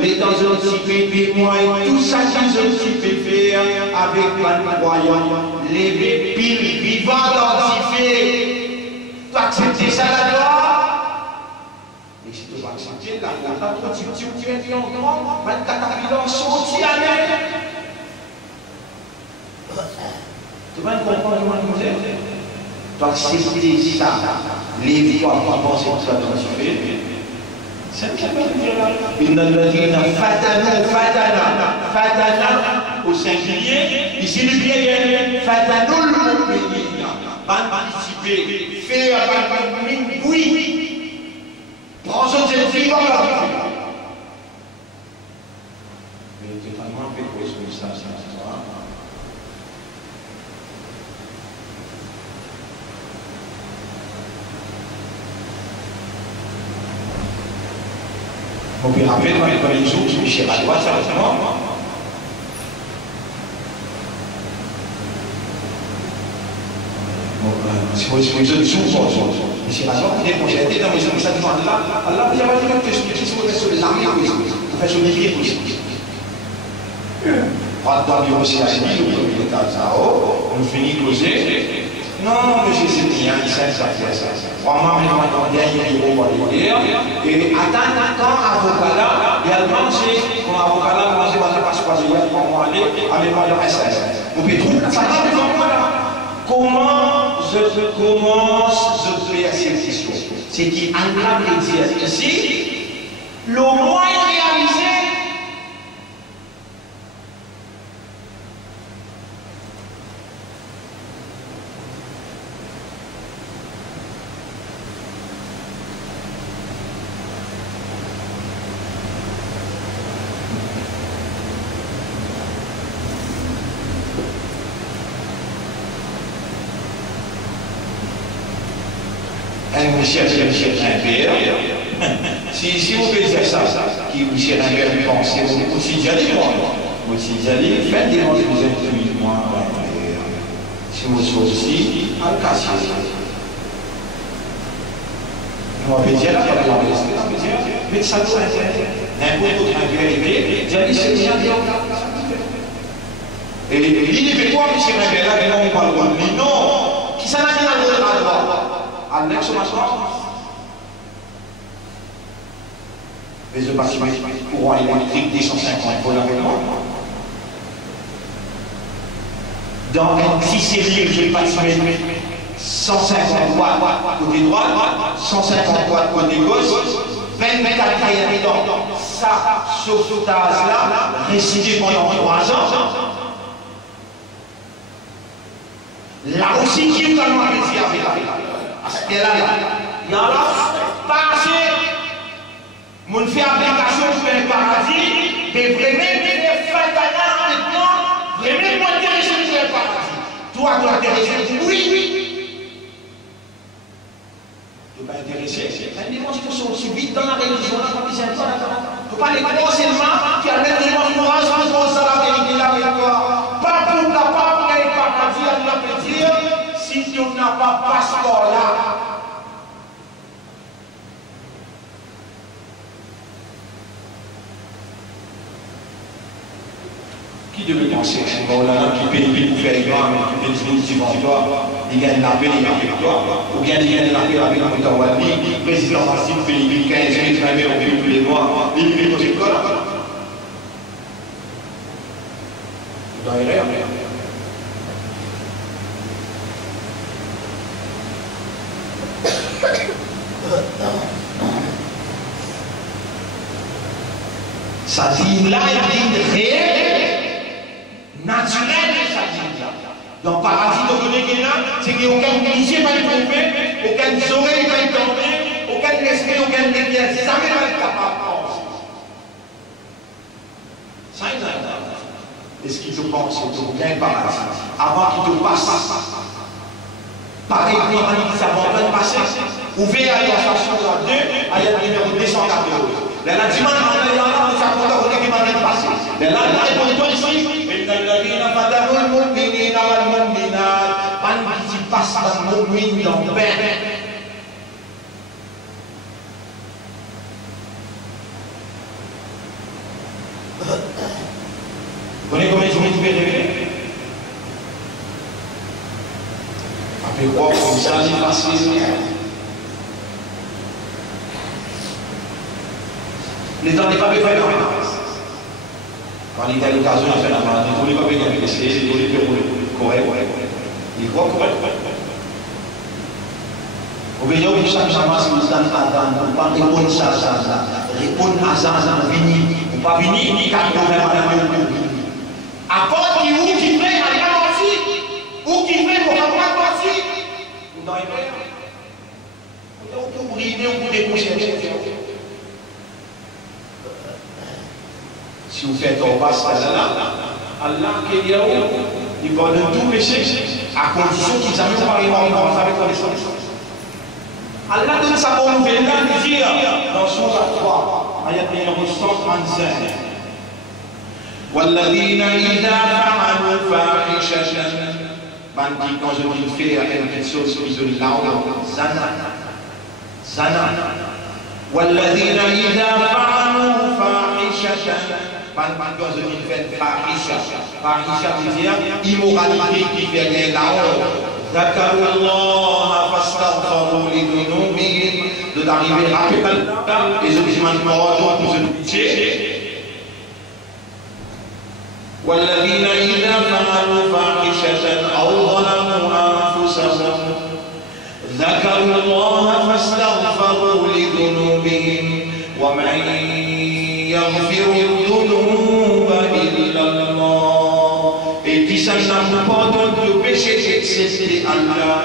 Les dans un petit bébé, moi et tout ça qu'ils ont fait faire avec les croyants, les bébés vivants d'antifé. Tu acceptes ça la loi? Et si tu vas accepter la loi, tu es encore, 24 ans sorti à l'air. Tu vas comprendre comment nous sommes? Tu acceptes ça, les vivants qui pensent que ça doit se faire. إن الذين فتنا au singulier, ici le pluriel, فتنوا المؤمنين, participer, faire oui, prends cette fille dans la vie. Mais totalement fait cause de ça. On peut rappeler dans les jours, Michel Adoua, ça va si vous êtes souvent, Michel Adoua, il est projeté dans les jours, ça dit Allah, il y a pas de question, qui sont sur les armes, pour faire son métier possible. Pendant le aussi à Séville, le premier état de Sao, on finit de causer. Non, monsieur, c'est bien, il sait ça fait ça. Vraiment, il m'a demandé à y aller au dire. Et attends, quand avocat là, il a demandé, quand avocat là, moi, je vais passer par le pour moi aller, avec moi, le reste. Vous pouvez trouver ça là devant moi là. Comment je commence à faire cette question? C'est qui engage les dire ici, le moyen réalisé. Michel Rimbert, si vous pouvez dire ça, qui Michel Rimbert pense, c'est aussi j'allais aussi j'allais faire des gens qui vous êtes plus moi, si vous êtes aussi, à le casser. On va dire là, mais ça doit être n'importe autre vérité, j'allais c'est bien dire. Et l'idée de quoi, Michel Rimbert, là, on parle de lui, non, qui s'en a mis dans le droit. À l'ex-maçon, les bâtiments courant électrique des 150 volts avec moi. Dans un petit série, j'ai bâtiment 150 watts côté droit, 150 watts côté gauche, 24 cahiers dans ça, sauvetage-là, récité pendant 3 ans. Là aussi, qui est tellement apprécié avec la il y a là, parce que mon fait application pour un paradis, mais vraiment, vraiment intéressé pour un paradis. Toi, tu es intéressé? Oui. Tu n'es pas intéressé? C'est une démonstration aussi vite dans la religion, là, comme ils aiment pas. Tu ne peux pas les croire seulement qui a même des encourages pour ça la vérité là avec toi. Pas pour capable de gagner paradis, à la dire. Si tu n'as pas passeport là, qui devait penser que bon, là, qui paye pour faire les grands, qui paye dispositif en toi, il gagne la paix, il gagne avec toi, ou bien il gagne la paix avec le Moutawadi, président Bastille, Philippe 15 000 travailleurs, on paye tous les mois, il paye pour l'école. Dans les rêves, ça dit là, il dit réel, naturel, ça dit là. Dans le paradis, c'est qu'il n'y a aucun musée qui va être trompé, aucune oreille qui va être tombée, aucun esprit, aucun lumière, c'est ça qui va être capable de penser. Ça, il y a est-ce qu'il te pense que tu viens paradis avant qu'il te passe? Pareil, quand il s'abandonne de passer, ouvrez à la station 2, à la numéro 214. La dimanche, on a sa compte qui m'a même passé. Mais là, il répond ici, il n'a pas d'amour, il n'a pas de minage, qui passe dans le mine dans le bain. Vous voyez combien de jours tu peux rêver? Après quoi, comme ça, il passe les temps n'est pas besoin de faire. Quand il y a l'occasion de faire la maladie, il ne faut pas payer avec l'essai, il faut les faire correct. Il faut correct. Vous voyez, on chaque chamas, nous sommes attendus, on ne pas répondre à ça. Répondre à ça, on finit. On ne pas finir, ni quand on va faire la à part qui ou qui fait, à la partie, ou qui fait pour avoir la partie, vous n'avez pas. On peut brider, on peut déconcerter. Si vous faites en passe à Allah, il pardonne tout péché, à condition qu'ils n'avaient pas réellement avec connaissance. Allah donne sa bonne nouvelle de dire dans Sourate 3, ayat numéro 135. والذين إذا فعلوا فاحشة bandit quand je dis faire quelque chose qui se lave zana والذين إذا فعلوا فاحشة bandit quand je dis faire fahisha veut dire immoralité qui fait gagner la honte ذكروا الله فاستغفروا لذنوبهم de d'arriver rapidement et je dis maintenant pour se pitié والذين إذا فعلوا فاحشة يغفر الذنوب إلا الله. Et qui ça nous pardonne le péché, c'est Allah.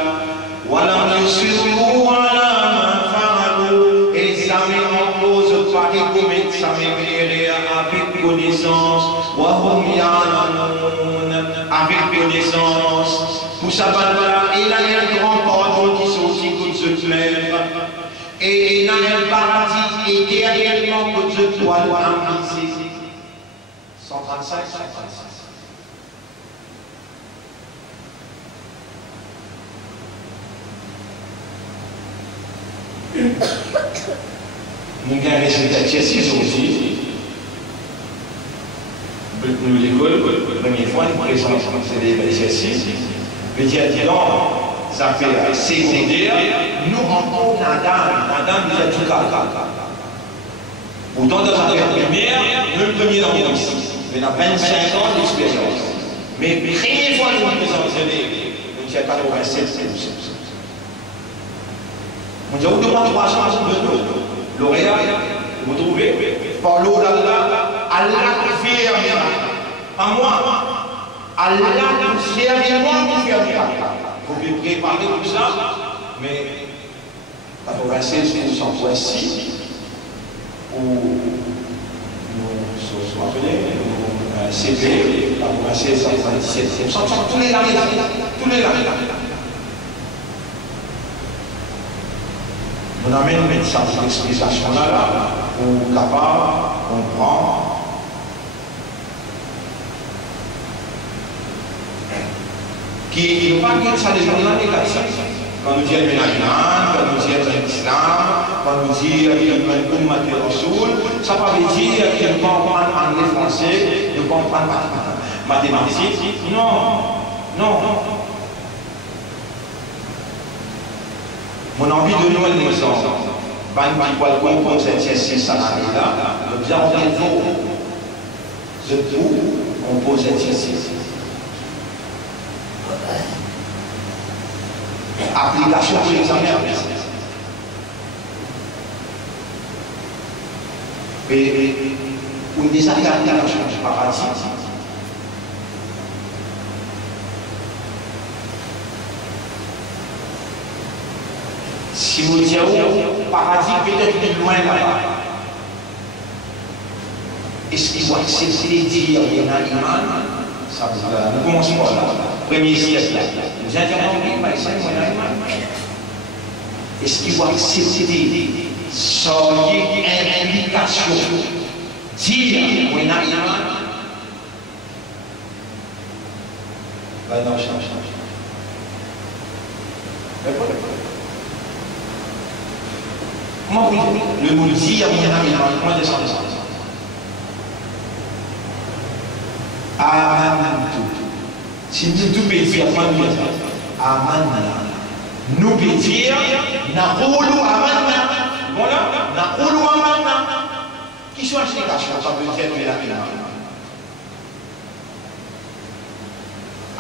ولم يصروا على ما فعلوا. Et ça m'impose pas de commettre ça avec connaissance. وهم يعلمون avec connaissance. Pour ça, il a un grand pardon qui sont aussi comme ce clair. Et il a un paradis éternellement comme ce toile amusé. 135, 136. Nous avons cet exercice aussi. Nous l'école, la première fois, nous présentons cet exercice. Mais dire ça fait secondaire, nous rencontrons Nadam nous a tout cas. Autant dans la première, le premier dans le ici. Mais dans 25 ans d'expérience. Mais première fois nous présentons, nous disons 87, on dit, on demande 300 de nous. Lauréat, vous trouvez, par l'eau d'Allah, Allah fait un miracle. Pas moi. Allah nous sert moi pour faire un miracle. Vous pouvez préparer tout ça, mais 96% voici, où nous sommes appelés, CP, 96, 137, tous les années. On amène cette explication-là pour capable comprendre qui ne pas que ça les gens négatifs. Quand nous disons Ménagement, quand nous disons l'Islam, quand nous disons Ummat al-Rasoul, ça ne veut pas dire qu'ils ne comprennent pas anglais, français, ils ne comprennent pas mathématiques. Non. Mon envie de nous est l'exemple. Pas une qui peut comprendre cette salarié-là, nous avons un faux. Je trouve, on pose cette exercice. Application de l'examen. Et une des applications du paradis. Si vous dites paradis peut-être plus loin là-bas, est-ce qu'il faut accepter de dire il y a un iman? Nous commençons là. Premier siècle. Nous interrompons par exemple un iman. Est-ce qu'il faut accepter sans implication dire il y a un iman? Non, change. Comment vous dites le mot dit, il y a un comment descendre ça? Amantu. Si nous tout pouvons dire, Amanna. Nous pouvons dire, Nakoulou Amanna. Voilà, Nakoulou Amanna. Qui sont les explications? Ça veut dire que la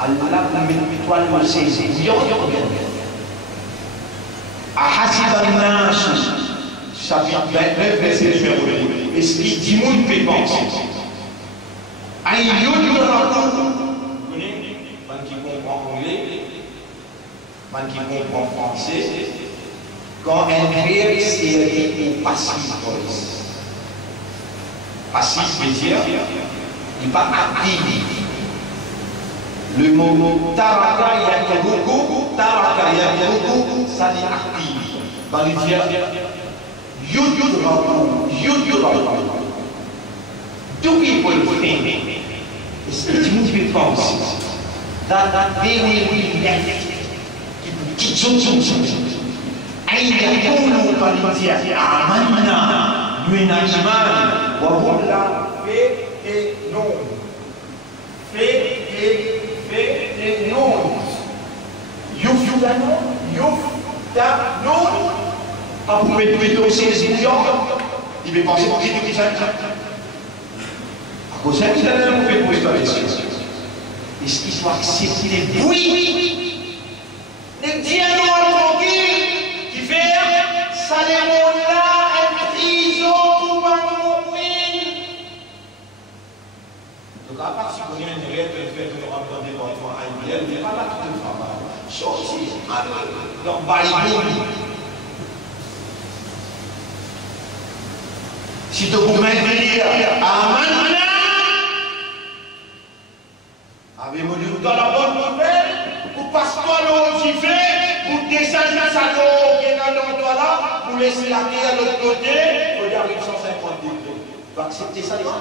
Allah met toi le saisir. Ahasibannas. Chapitre 29, verset numéro 2. Est-ce qu'il dit mon peut penser? Aïe, vous connaissez? Man qui comprend anglais, man qui comprend français, quand un verbe c'est au passif voice. Passif veut dire, il n'est pas actif. Le mot taraka yakuruku, ça dit actif. Dans le dire, do people think it's the movie bounce that they will be left أين يكونوا قليلا آمنا من أجمال وهم لا فإنون يفتنون quand vous mettez aussi les étudiants, il va penser qu'il y a des gens qui à cause de ça, il a fait poser la question. Est-ce qu'il faut accepter les bruits, les dialogues tranquilles qui font ça les mondes là, un prison pour pas mourir, matériel, mais pas là tout le travail. Sortir, dans le bail. Si tu vous mettez Amen, avez-vous dit dans la bonne nouvelle, pour pasteur l'otifier, pour descendre sa l'eau qui est dans l'endroit là, pour laisser la terre à l'autre côté, il faut y arriver 150 degrés. Tu vas accepter ça, les gens?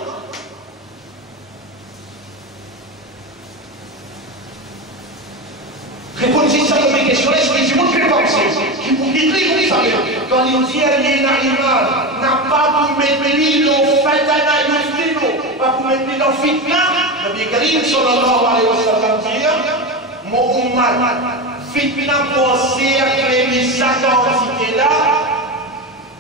Répondez ça à mes questions, est-ce que je vous fais penser? Je vous dis très ça. Quand il dit à l'animal, n'a pas pour mettre l'île au fatana et pas pour mettre dans fitna, Nabi Karim sallallahu alayhi wa sallam dit, mon ummat, fitna pensée à créer cette entité-là,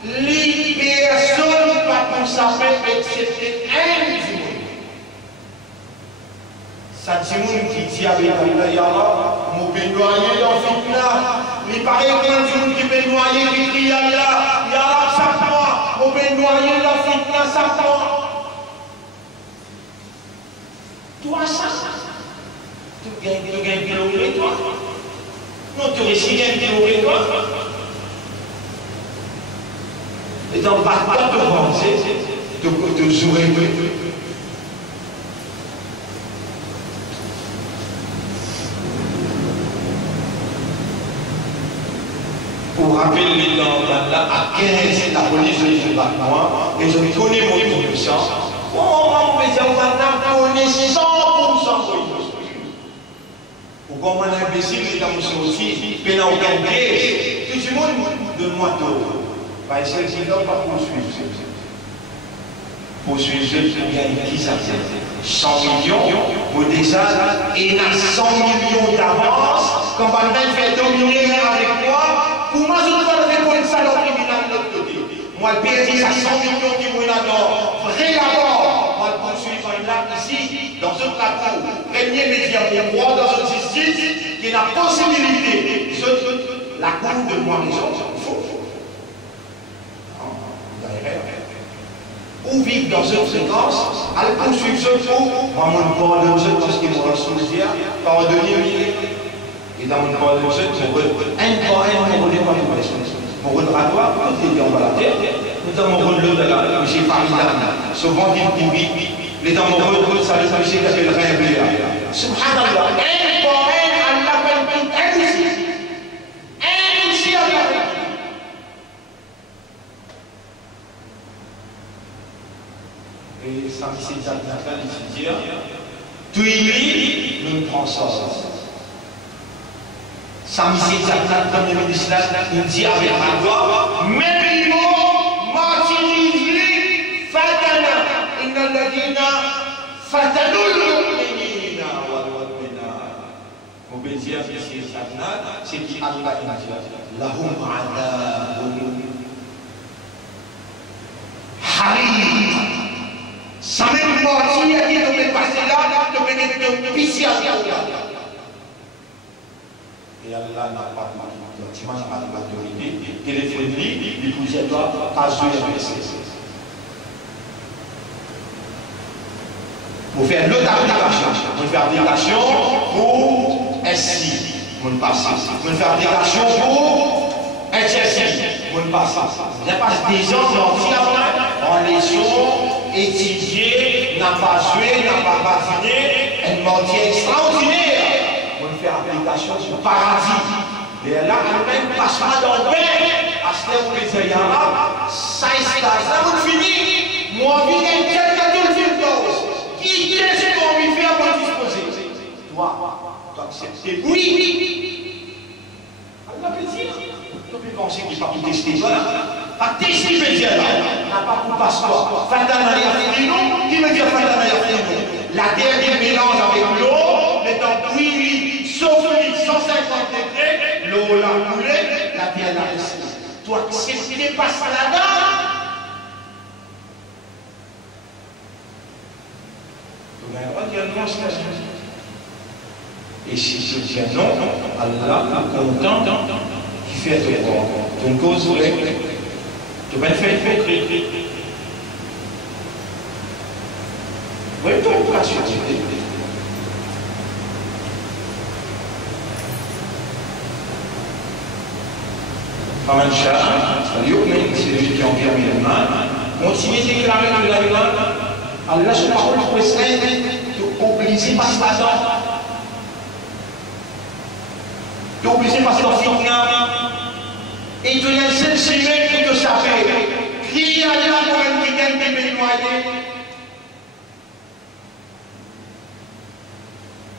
les personnes pas pour savoir excepté un du monde. Ça dit qui dit avec Allah, Ya Allah, mon peut noyer dans fitna. Il paraît qu'il y a un monde qui peut noyer, qui crie Ya Allah, Ya Allah, sape-moi, mon peut noyer dans fitna, sape-moi. Toi, ça, tu gagnes kilogramme, toi. Non, tu réussis à gagner toi. Et dans le bâtiment de penser, de jouer. Pour rappeler les gens là, à 15, la police de moi, et je connais mon innocence. Oh, on peut dire qu'on connaît 100% de l'innocence. Pourquoi on est imbécile, les gens sont aussi, mais n'a aucun piège. Tout le monde, donne-moi tout. Par exemple, c'est là, pas poursuivre. Poursuivre, il y a qui ça fait 100 millions, au déjà, et il a 100 millions d'avance, qu'on va même faire dominer avec moi. Pour moi, je ne vais pas répondre ça dans le tribunal de l'autre côté. Moi, le pays, ça 100 millions qui m'ont là-dedans. Vrai d'abord, moi, je poursuis un là ici, dans ce plateau. Premier média pour moi, dans une justice, qui a la possibilité. La cour de moi, les gens, il faut. Ou vivre dans une fréquence, à le poursuivre ce faux. Moi, mon pardon, tout ce qui m'a ressourci, pardonnez-moi. Et dans mon corps de jeu, mon rôle à toi, tout est en la terre. Nous avons mon rôle de la j'ai formidable. Souvent, les dans mon rôle, ça les péchés qui appellent rien. Subhanallah. Un pour un, Allah appelle tout un aussi. Un aussi à la et sans c'est ça, il dit, tout lui, nous prenons ça. Sami Zizak dans le ministère, il dit avec la voix, mais ils martyrisé Fatana, inna ladina fatanul mu'minina wal mu'minat. Obéir à ce c'est qui Allah dit, lahum adabun harim. Ça même martyr, il devait passer là, devait être pissé à Allah. Et Allah n'a pas de dimanche à l'autorité, téléphone-lui, il vous dit toi, à jouer avec ça. Pour faire l'autre application, pour faire application pour SI, pour ne pas ça. Pour faire application pour HSI, pour ne pas ça. Il n'y a pas des gens qui en leçon, étudier, n'a pas joué, n'a pas batiné, un mortier extraordinaire. Faire application sur le paradis. Et là, elle-même passe pas dans le bain. À ce moment-là, vous les ayez ça est ça, vous finissez. Moi, je viens quelqu'un de le film d'os. Qui est-ce qu'on lui fait à vous disposer? Toi, tu acceptes. Oui. Allah veut dire. Tu peux penser qu'il va vous tester. Voilà. Pas tester, veut dire là. N'a pas pour passeport. Fatana Yafirino, qui veut dire Fatana Yafirino? La terre qui mélange avec l'eau, mais dans oui. Sauf 150 degrés, l'eau l'a coulé, la terre l'a laissé. Toi, c'est ce qui n'est pas ça là-dedans. Tu vas dire non, et si je dis non, Allah est content qui fait ton cause vraie. Tu vas le faire hypocrite. Oui, toi, tu vas assurer. Pas mal de chats, c'est lui qui ont terminé le mal. Continuez à déclarer que la loi, Allah sur parole pour essayer de obliger par Satan. D'obliger par Satan et de laisser ces mecs de sa paix. Crier à Allah pour un week-end de noyer.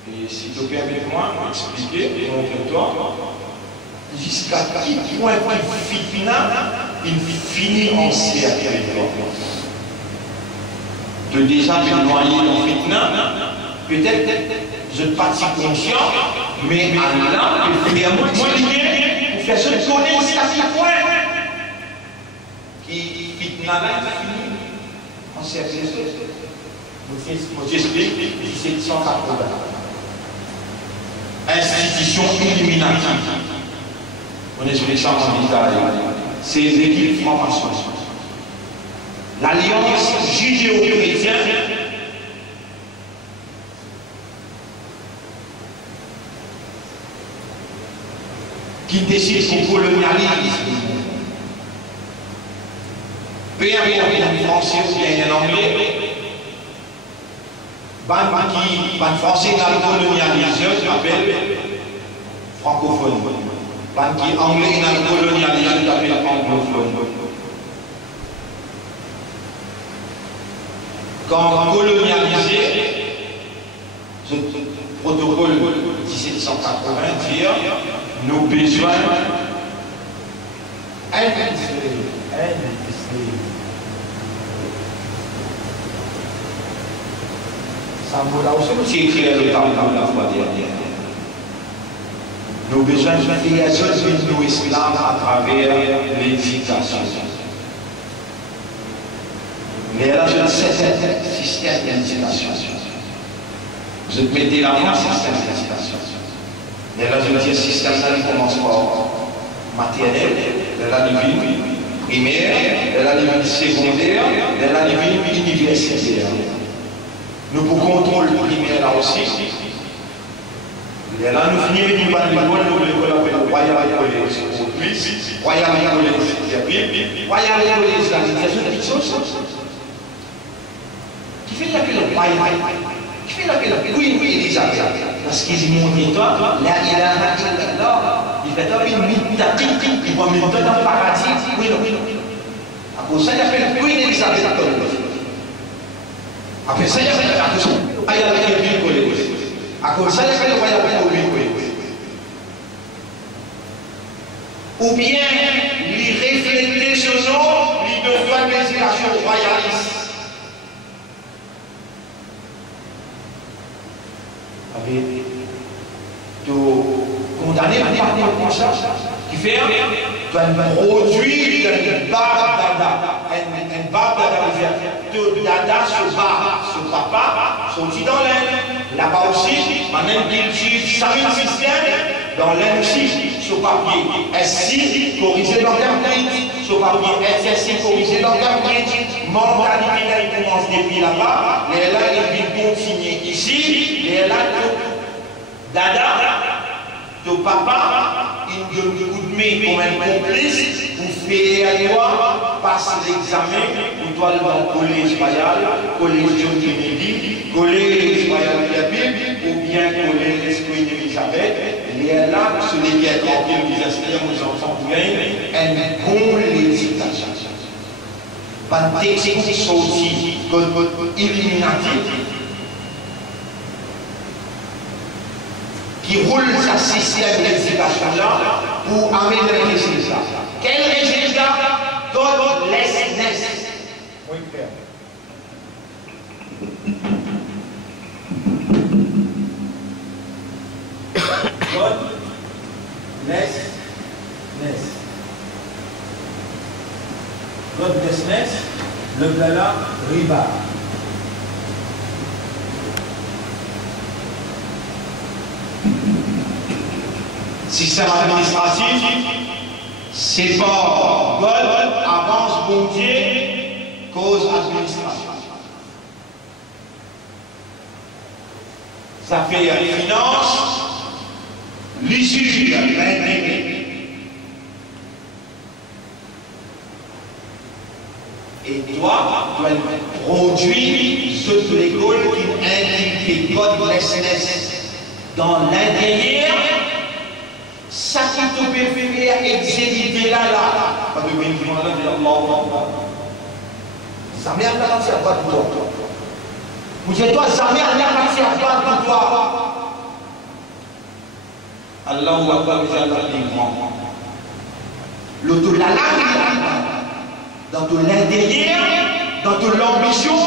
Et si tu permets moi m'expliquer, montre-toi, jusqu'à quel point il finit en cercle. De déjà me noyer en fitna, peut-être je ne suis pas si conscient, mais Allah peut faire moins bien pour faire ce qu'on connaît jusqu'à quel point qui fitna là finit en cercle. Je t'explique, 1780. Institution illuminative. On est sur les champs en détail. C'est l'équipe franc-maçon. L'alliance judéo-chrétienne qui décide son colonialisme. Peu importe un français ou bien un anglais, ban français dans le colonialisme s'appelle francophone. Ban qui anglais dans le colonialisme s'appelle anglophone. Quand colonialisé, ce protocole 1780 dire nos besoins c'est clair le temps de la fois dernière. Nos besoins de création de nos esclaves à travers l'éducation. Mais là, je sais ce système d'éducation. Je te mettais la main sur le système d'éducation. Mais là, je dis le système, ça commence par maternel, de la vie primaire, de la vie secondaire, de la vie universitaire. Nous pour contrôle primaire là aussi. Et là, nous finissons par l'école, nous appelons Royal College Royal College Royal College, c'est une petite chose. Qui fait l'appeler Royal? Qui fait l'appeler? Oui, Elisabeth. Parce qu'ils m'ont dit, toi, là, il a là, il fait un une tactique, il va mettre dans le paradis. Oui. À cause de ça, il appelle Queen Elisabeth. Après ça, il y a la question. Il y a la question. À cause de ça, il y a le royaume ou bien, lui refléter ce nom, lui devient une législation royaliste. De condamner un partenaire comme ça, qui fait un produit d'une barbe dada, une barbe dada, de dada se barbe, ce papa, sorti dans l'aine. Là-bas aussi, maintenant qu'il utilise ça un système, dans l'aine aussi, ce papier, S6, corriger l'organe, ce papier, S6, corriger l'organe, mentalité, il commence depuis là-bas, mais là, il vient continuer ici, et là, dada, de papa, il donne un coup de main comme un complice pour faire toi passer l'examen pour toi aller dans le collège royal, collège John Kennedy, collège royal de la Bible, ou bien collège Queen Elizabeth. Et là, ce n'est qu'un tranquille qui s'installe aux enfants pour gagner un bon législation. Pas de texte sorti comme illuminatif. Qui roule sa système d'éducation-là pour améliorer les résultats. Quel résultat? Godlessness. Oui, Père. Godlessness, le gala riba. Système administratif, c'est pas God, avance bon Dieu, cause administrative. Ça fait finance, l'issue Et toi, tu dois produire ce que l'école qui indique godlessness dans l'intérieur, ça qui te peut faire exécuter là. Pas de bénéfice, Allah. Jamais Allah n'a pas de toi. Vous dites toi, jamais Allah n'a pas de toi. Allah ou Allah, vous allez grand. Dans ton intérieur, dans ton ambition,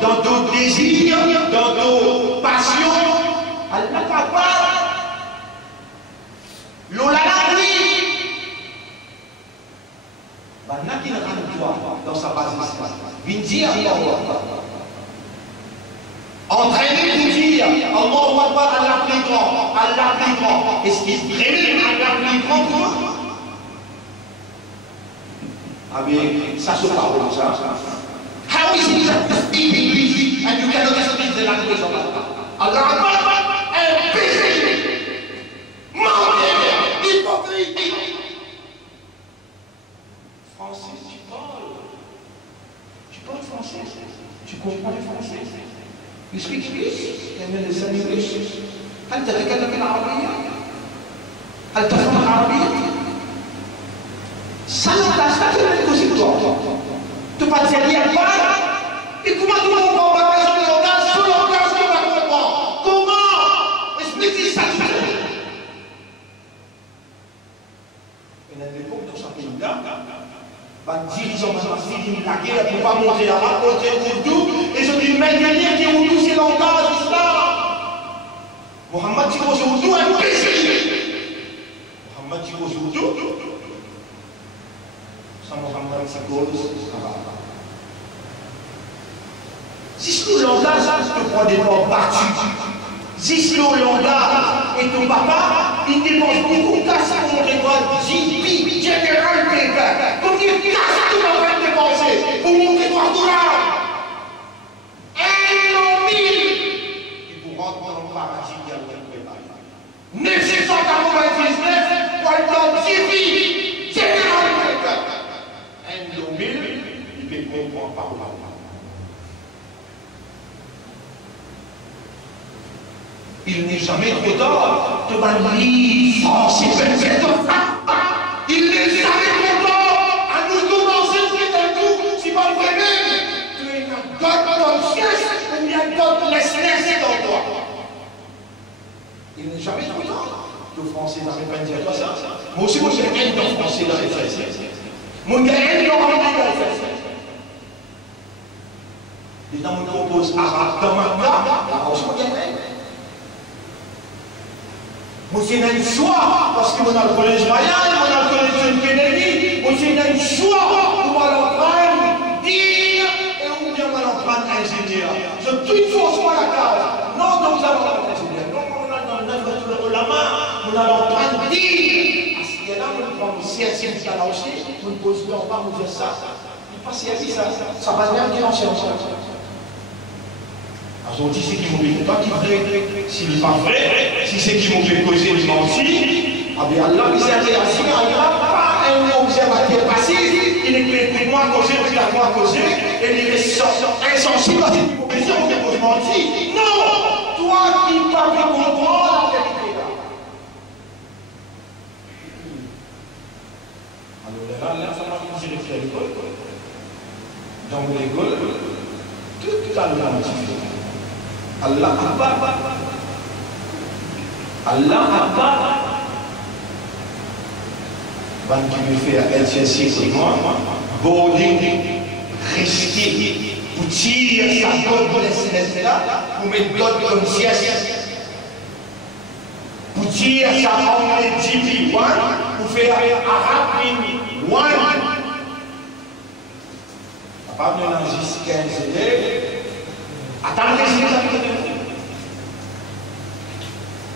dans ton désir, dans ton passion, Allah capable. Lola la nuit. Maintenant qu'il rentre toi dans sa base d'islam, dire entraîner pour dire Allahu Akbar, Allah plus grand, Allah plus grand. Est-ce qu'il prévient Allah plus grand pour moi? Ah mais ça se parle ça. How is it that you speak English and you cannot speak the language of Allah? Allah Akbar, imbécile, menteur, hypocrite. Français, tu parles français, tu comprends le français. You speak English, and then listen English. هل تتكلم العربية؟ هل تفهم العربية؟ Ça n'engage pas que così toi. Tu passi a dire pas et comment tu vas comprendre le langage sur le langage tu vas comprendre. Comment expliquer ça? Et à l'époque dans ce pays-là, les dirigeants de la guerre pour pas monter à la côté Oudou et je dis maintenir que Oudou c'est le langage d'islam. Mohamed dit qu'aujourd'hui imbécile. Mohamed dit qu'aujourd'hui Mohamed si le langage te prend des mots battus, si le langage et ton papa, il dépense beaucoup de casse pour montrer quoi JP, General Paper, combien de casse tu vas dépenser pour montrer quoi $1 et pour rentrer dans le paradis qui a été préparé. 999 pour le JP, General Paper. Il peut comprendre par là. Il n'est jamais trop tard de manier français. Il n'est jamais trop tard à nous commencer d'un coup, si pas vrai même. Tu es un God conscience ou bien godlessness dans toi. Il n'est jamais trop tard. Le français n'arrive pas à dire toi ça. Moi aussi, j'ai un de français dans les fesses. Mon gars, il a les gens me proposent arabe dans ma place, moi j'ai un choix, parce que mon a le collège Royal, mon a le collège Kennedy, moi j'ai un choix pour m'apprendre dire et ou bien m'apprendre ingénieur. Je toute force moi la case. Non, donc vous allez apprendre ingénieur. Non, on a la main, on a l'apprendre dire. Et là, on prend le CSM qui a là aussi, on pose on va nous dire ça. Il passe ici, ça va bien dire en science. Alors, on dit c'est qui m'ont fait pas vrai. S'il n'est pas vrai, si c'est qui m'ont fait causer, il menti. Ah bien, Allah, il s'est réagi, il n'y a pas un observateur passif, il est prêt moi à causer, puis à moi à causer, et il est insensible parce qu'il faut dire qu'on peut mentir. Non! Toi qui ne parles pas comprendre la vérité. Alors là, ça m'a fait dire à l'école. Dans l'école, tout à l'heure, Allah Akbar. Allah Akbar. Quand tu me fais appel sur moi, boarding, rester, pour tirer sa godlessness là, pour mettre God comme sieste, pour tirer sa ombre GP1, pour faire Arab in one. À part de l'angis 15 élèves, attendez,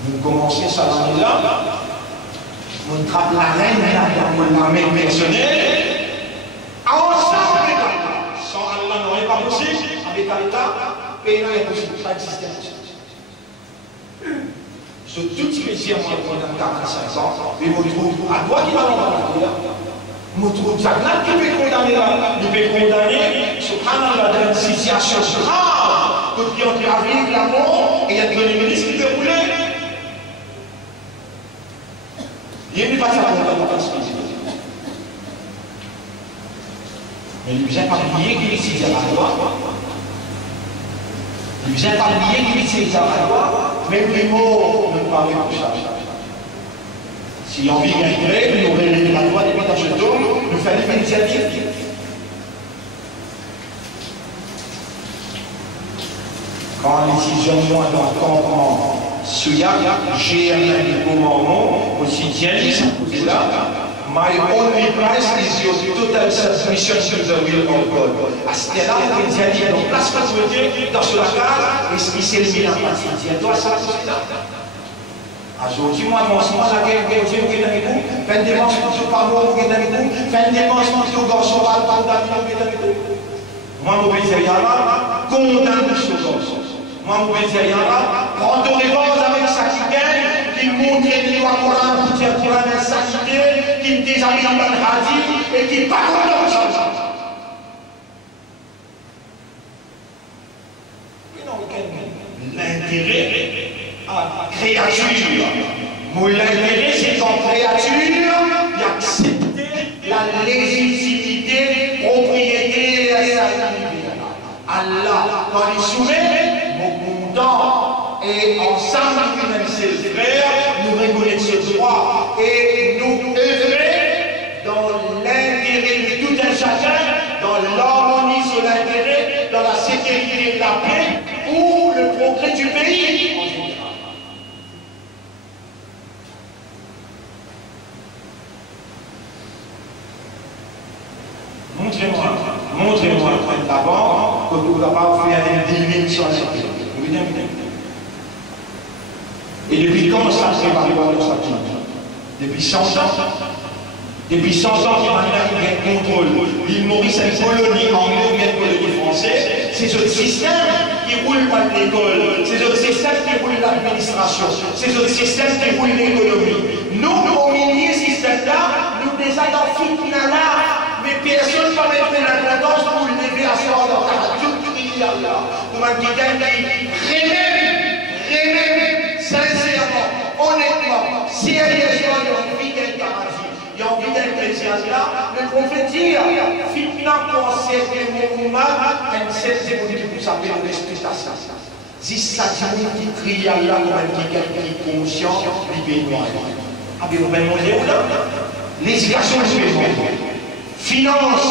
nous commençons ça l'année-là. On trappe la reine dans mon armée personnelle. Ensemble avec Allah. Sans Allah n'aurait pas possible. Avec Allah, pénal est possible. Ça existe. Ce tout plaisir, moi, pendant 45 ans, mais on trouve à toi qui va l'envoyer. Nous trouvons ça là qui peut condamner là. Nous pouvons condamner, subhanallah, dans une situation grave, pour qui on traverse la mort, et il y a des ministres qui peuvent rouler. Il n'y a pas ça pour la transmission. Mais il ne vient pas oublier qu'il est ici à la loi. Il ne vient pas oublier qu'il est ici à la loi. Même les mots ne parlent pas de ça. Si on vit un grève, nous relèvons la loi depuis dans ce tour, nous faisons une initiative. Quand les jeunes mois dans le campement, j'ai un commandement aussi bien dit là. My only price is your total submission to the will of God. À ce là, on dit à donc place pas de dans ce lac, et ce qui s'est mis en place, il doit ça c'est là. Aujourd'hui, moi, mon sens, la guerre, Dieu, qui est avec vous, fin des manches, plutôt par moi, qui est avec vous, fin des manches, plutôt garçon, par d'avion, qui est avec vous. Moi, mon pays, là, condamne ce garçon. Moi, mon pays, là, prends ton réponse avec sa chicaine, qui montre les lois Coran, qui tient Coran d'insacité, qui déshabille dans le hadith, et qui parle dans le sens. L'intérêt à créature. Mon l'intérêt, c'est qu'en créature, il accepte la légitimité, propriété et la Allah, quand il soumet, mon content, et ensemble, même ses frères, nous reconnaissons ce droit et nous œuvrer dans l'intérêt de tout un chacun, dans l'harmonie sur l'intérêt, dans la sécurité et la paix, pour le progrès du pays. Montrez-moi d'abord que vous n'avez pas fait une dimension à cette vie. Et depuis quand ça s'est parlé dans sa vie? Depuis 100 ans. Depuis 100 ans qu'il y a un contrôle. L'île Maurice est une colonie anglaise ou une colonie française. C'est ce système qui roule par l'école. C'est ce système qui roule l'administration. C'est ce système qui roule l'économie. Nous, au milieu de ce système-là, nous désallons fitna là. Mais personne ne va mettre la tendance pour lever à soi dans la radio crier là. Pour un quelqu'un qui remède, sincèrement, honnêtement, sérieusement, il a envie d'être paradis. Il a envie d'être chrétien là. Le prophète dit, fitna pensée que mon humain, elle sait c'est pour dire que vous avez une respectation. Si ça dit qui crie là, comme un quelqu'un qui est conscient, libéré. Ah bien, vous allez manger là. L'éducation est finance,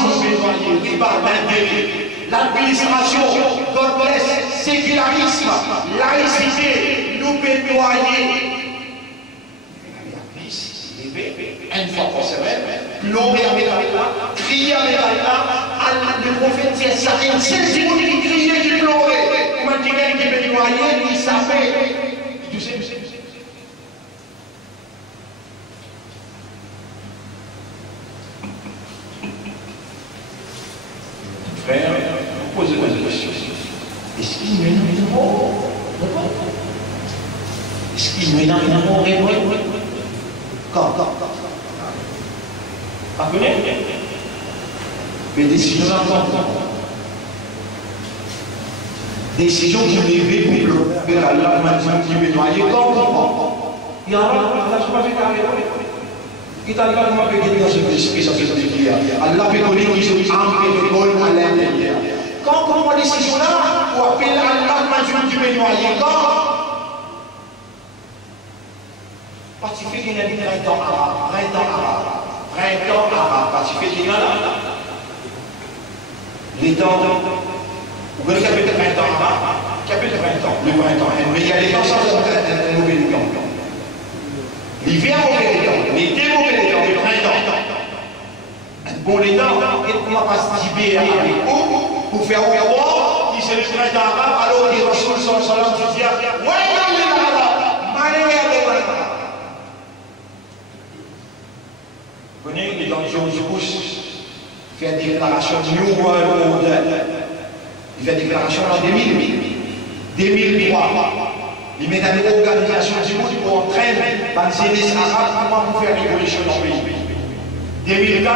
riba, l'intérêt, l'administration, God bless, sécularisme, laïcité, nous pédoyer. Une fois par semaine, pleurer avec Allah, crier avec Allah, le prophète dit ça, et c'est si vous qui criez, qui pleurez, comme un quelqu'un qui pédoyer, il savait. Tu sais. Frère, posez-moi une question. Est-ce qu'il me donne une mot? Est-ce qu'il me donne une mot? Quand? Pas connu? Mais décision importante. Décision qui m'éveille pour le Allah, maintenant qui me noie. Quand? Il y a un peu de qui t'a dit comment peut gagner dans ce esprit, ça fait des prières. Allah peut connaître qu'ils ont ampé de bol à l'intérieur. Quand on prend décision là, pour appeler Allah, maintenant tu peux noyer. Quand? Pacifique, il y a dit printemps arabe. Pacifique, il y a là. Les temps, vous voyez qu'il y a le printemps arabe, qu'il y a le printemps. Mais il y a les temps sans un mauvais temps. L'hiver, mauvais temps. L'été, mauvais temps. Le printemps. Bon, les temps, on va pas se tiber avec vous pour faire voir qui c'est le printemps arabe, alors les Rasoul sallam disent ouais, vous connaissez les gens du Bush fait une déclaration New World Order. Il fait une déclaration en 2003. Il met une organisation du monde pour entraîner les Arabes comment pour faire l'évolution dans le pays. 2004,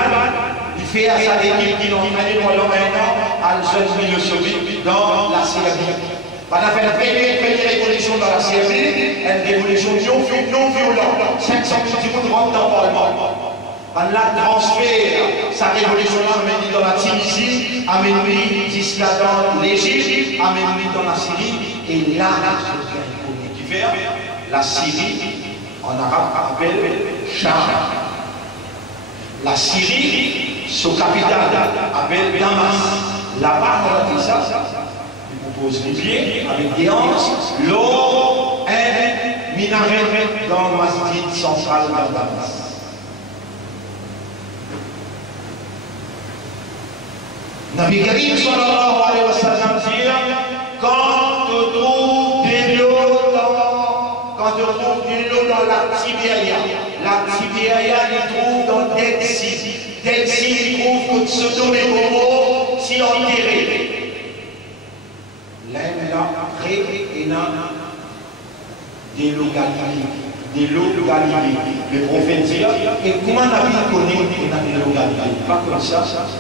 il fait à sa équipe qui l'ont entraîné pendant un an à le jeune milieu soviétique dans la Serbie. Pendant la première révolution dans la Serbie, une révolution non violente. 500 000 de rentrent dans le Parlement. Pendant la transfert, sa révolution amène dans la Tunisie, amène jusqu'à dans l'Égypte, amène dans la Syrie, et là, qui fait la Syrie, en arabe, appelle Cham. La Syrie, son capital, appelle Damas. Là-bas, on a dit ça, il propose les pieds avec des hanches, l'eau, un minaret dans le masjid central de Damas. Nabi Karim sallallahu alayhi wa sallam dit, quand tu trouves de l'eau dans la Tibéria, il trouve dans Dead Sea. Dead Sea, il trouve que Sodome et Gomorrhe s'y enterré. L'un là, après, il y a de l'eau Galilée. Le prophète dit, et comment Nabi connaît de l'eau Galilée? Pas comme ça,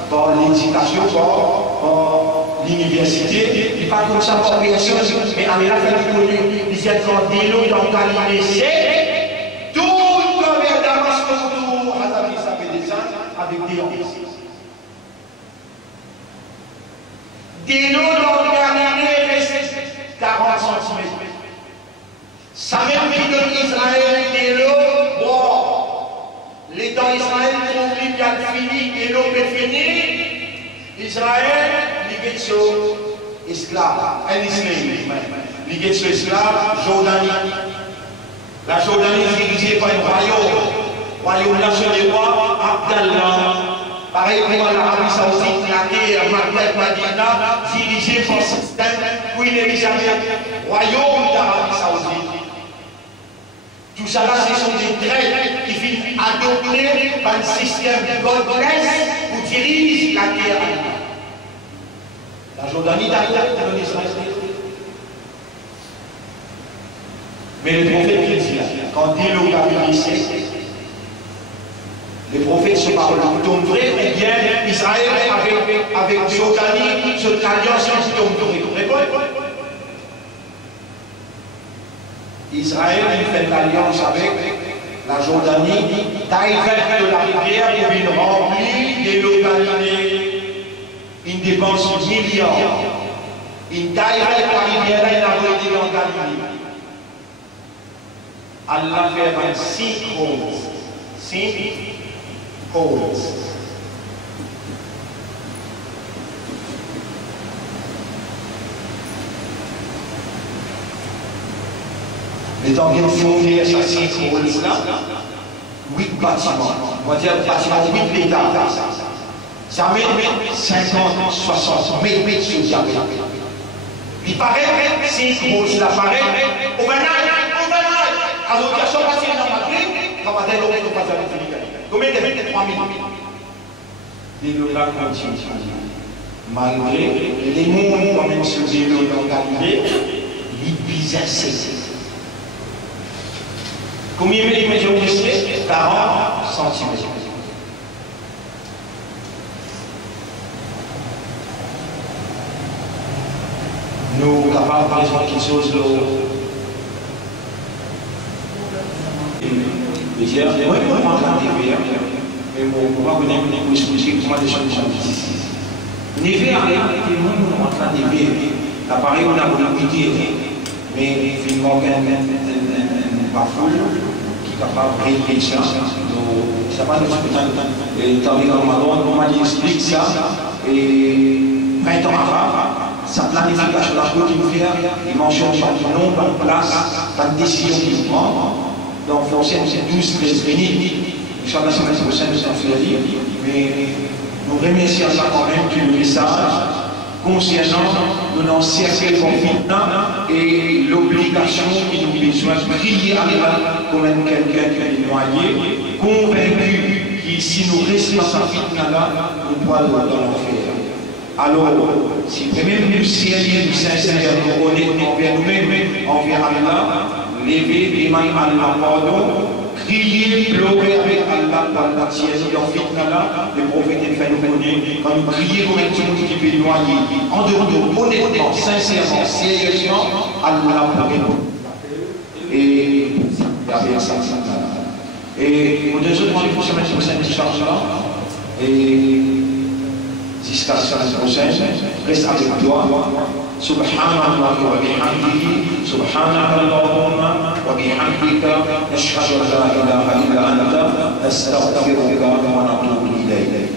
par l'éducation, par l'université, et pas comme ça par création, mais Allah fait connu. Il dit quand de l'eau dans Galilée, c'est tout le vers Damas autour, Hazami s'appelle des saints, avec des hanches. De l'eau dans Galilée, c'est 40 cm. Ça même qui donne Israël de l'eau, bon, les temps Israël trouvent bien fini, et l'eau est finie. Israël, il est sur esclave, un Ismaël, il est sur esclave, Jordanie. La Jordanie est dirigée par un royaume national roi, Abdallah. Pareil comme l'Arabie Saoudite, la guerre, Maghreb, Madina, dirigée par système, Queen Elizabeth, royaume d'Arabie Saoudite. Tout ça là, ce sont des traits qui viennent adopter par le système godless où dirige la terre. La Jordanie d'Israël est en Israël. Mais le prophète qui dit là, quand dit l'eau Galilée, les prophètes se parlent tombe vrai, eh bien Israël avec Jordanie, cette alliance qui tombe vrai. Israël fait l'alliance avec la Jordanie, taille verte de la rivière pour une remplie de l'eau Galilée. Une dépense milliards. Une taille verte de la rivière, il a volé en Galilée. Allah fait 5 holes. 5 holes. Les temps viennent fonder à ces 5 holes-là, 8 bâtiments. On va dire bâtiments 8 étages. Ça met 50, 60 mètres sur le diamètre. Il paraît 5 holes-là, paraît au Banane. Alors, il y a son passé dans ma vie, on va dire l'autre pas dans le Sénégal. Combien de mètres? 3 000. Les lois continuent. Malgré les mondes, quand même, sur les lois Galilée, ils bizarres. Combien de millimètres c'est 40 cm. Nous capables par exemple quelque chose de oui, on va entendre des verres, mais on va connaître une explication comment les choses sont ici. Les verres, on entend des verres. L'appareil, on a beaucoup d'idées, mais finalement, un parfois qui est capable de régler ça. Ça va nous expliquer. On m'a explique ça, et 20 ans avant, sa planification, la route qu'il fait, il mentionne chaque nom, par place, par décision qu'il prend. Donc, l'ancienne, c'est 12-13 minutes. Inch'Allah, la semaine prochaine, nous sommes fiers. Mais nous remercions quand même du message concernant nos cercles confinants et l'obligation qui nous besoin de prier à Allah comme quelqu'un qui est noyé, convaincu que si nous restons dans sa fitna-là, nous pouvons aller dans l'enfer. Alors, si même nous sérieux, nous sincères, nous honnêtes envers nous-mêmes, envers Allah, lever les mains à Allah, pardon, crier, pleurer avec Allah pour la tienne, dans le fitna là, le prophète est fait nous connaître, quand nous crier comme un petit monde qui peut éloigner, en dehors de honnêtement, sincèrement, sérieusement, Allah pour nous. Et avec ça. Et au deuxième moment, il faut se mettre sur cette charge-là. Et jusqu'à la semaine prochaine, reste avec toi. Subhanallah wa bihamdihi, subhanallah wa bihamdika, nashhadu an la ilaha illa anta, nastaghfiruka wa natubu ilayk.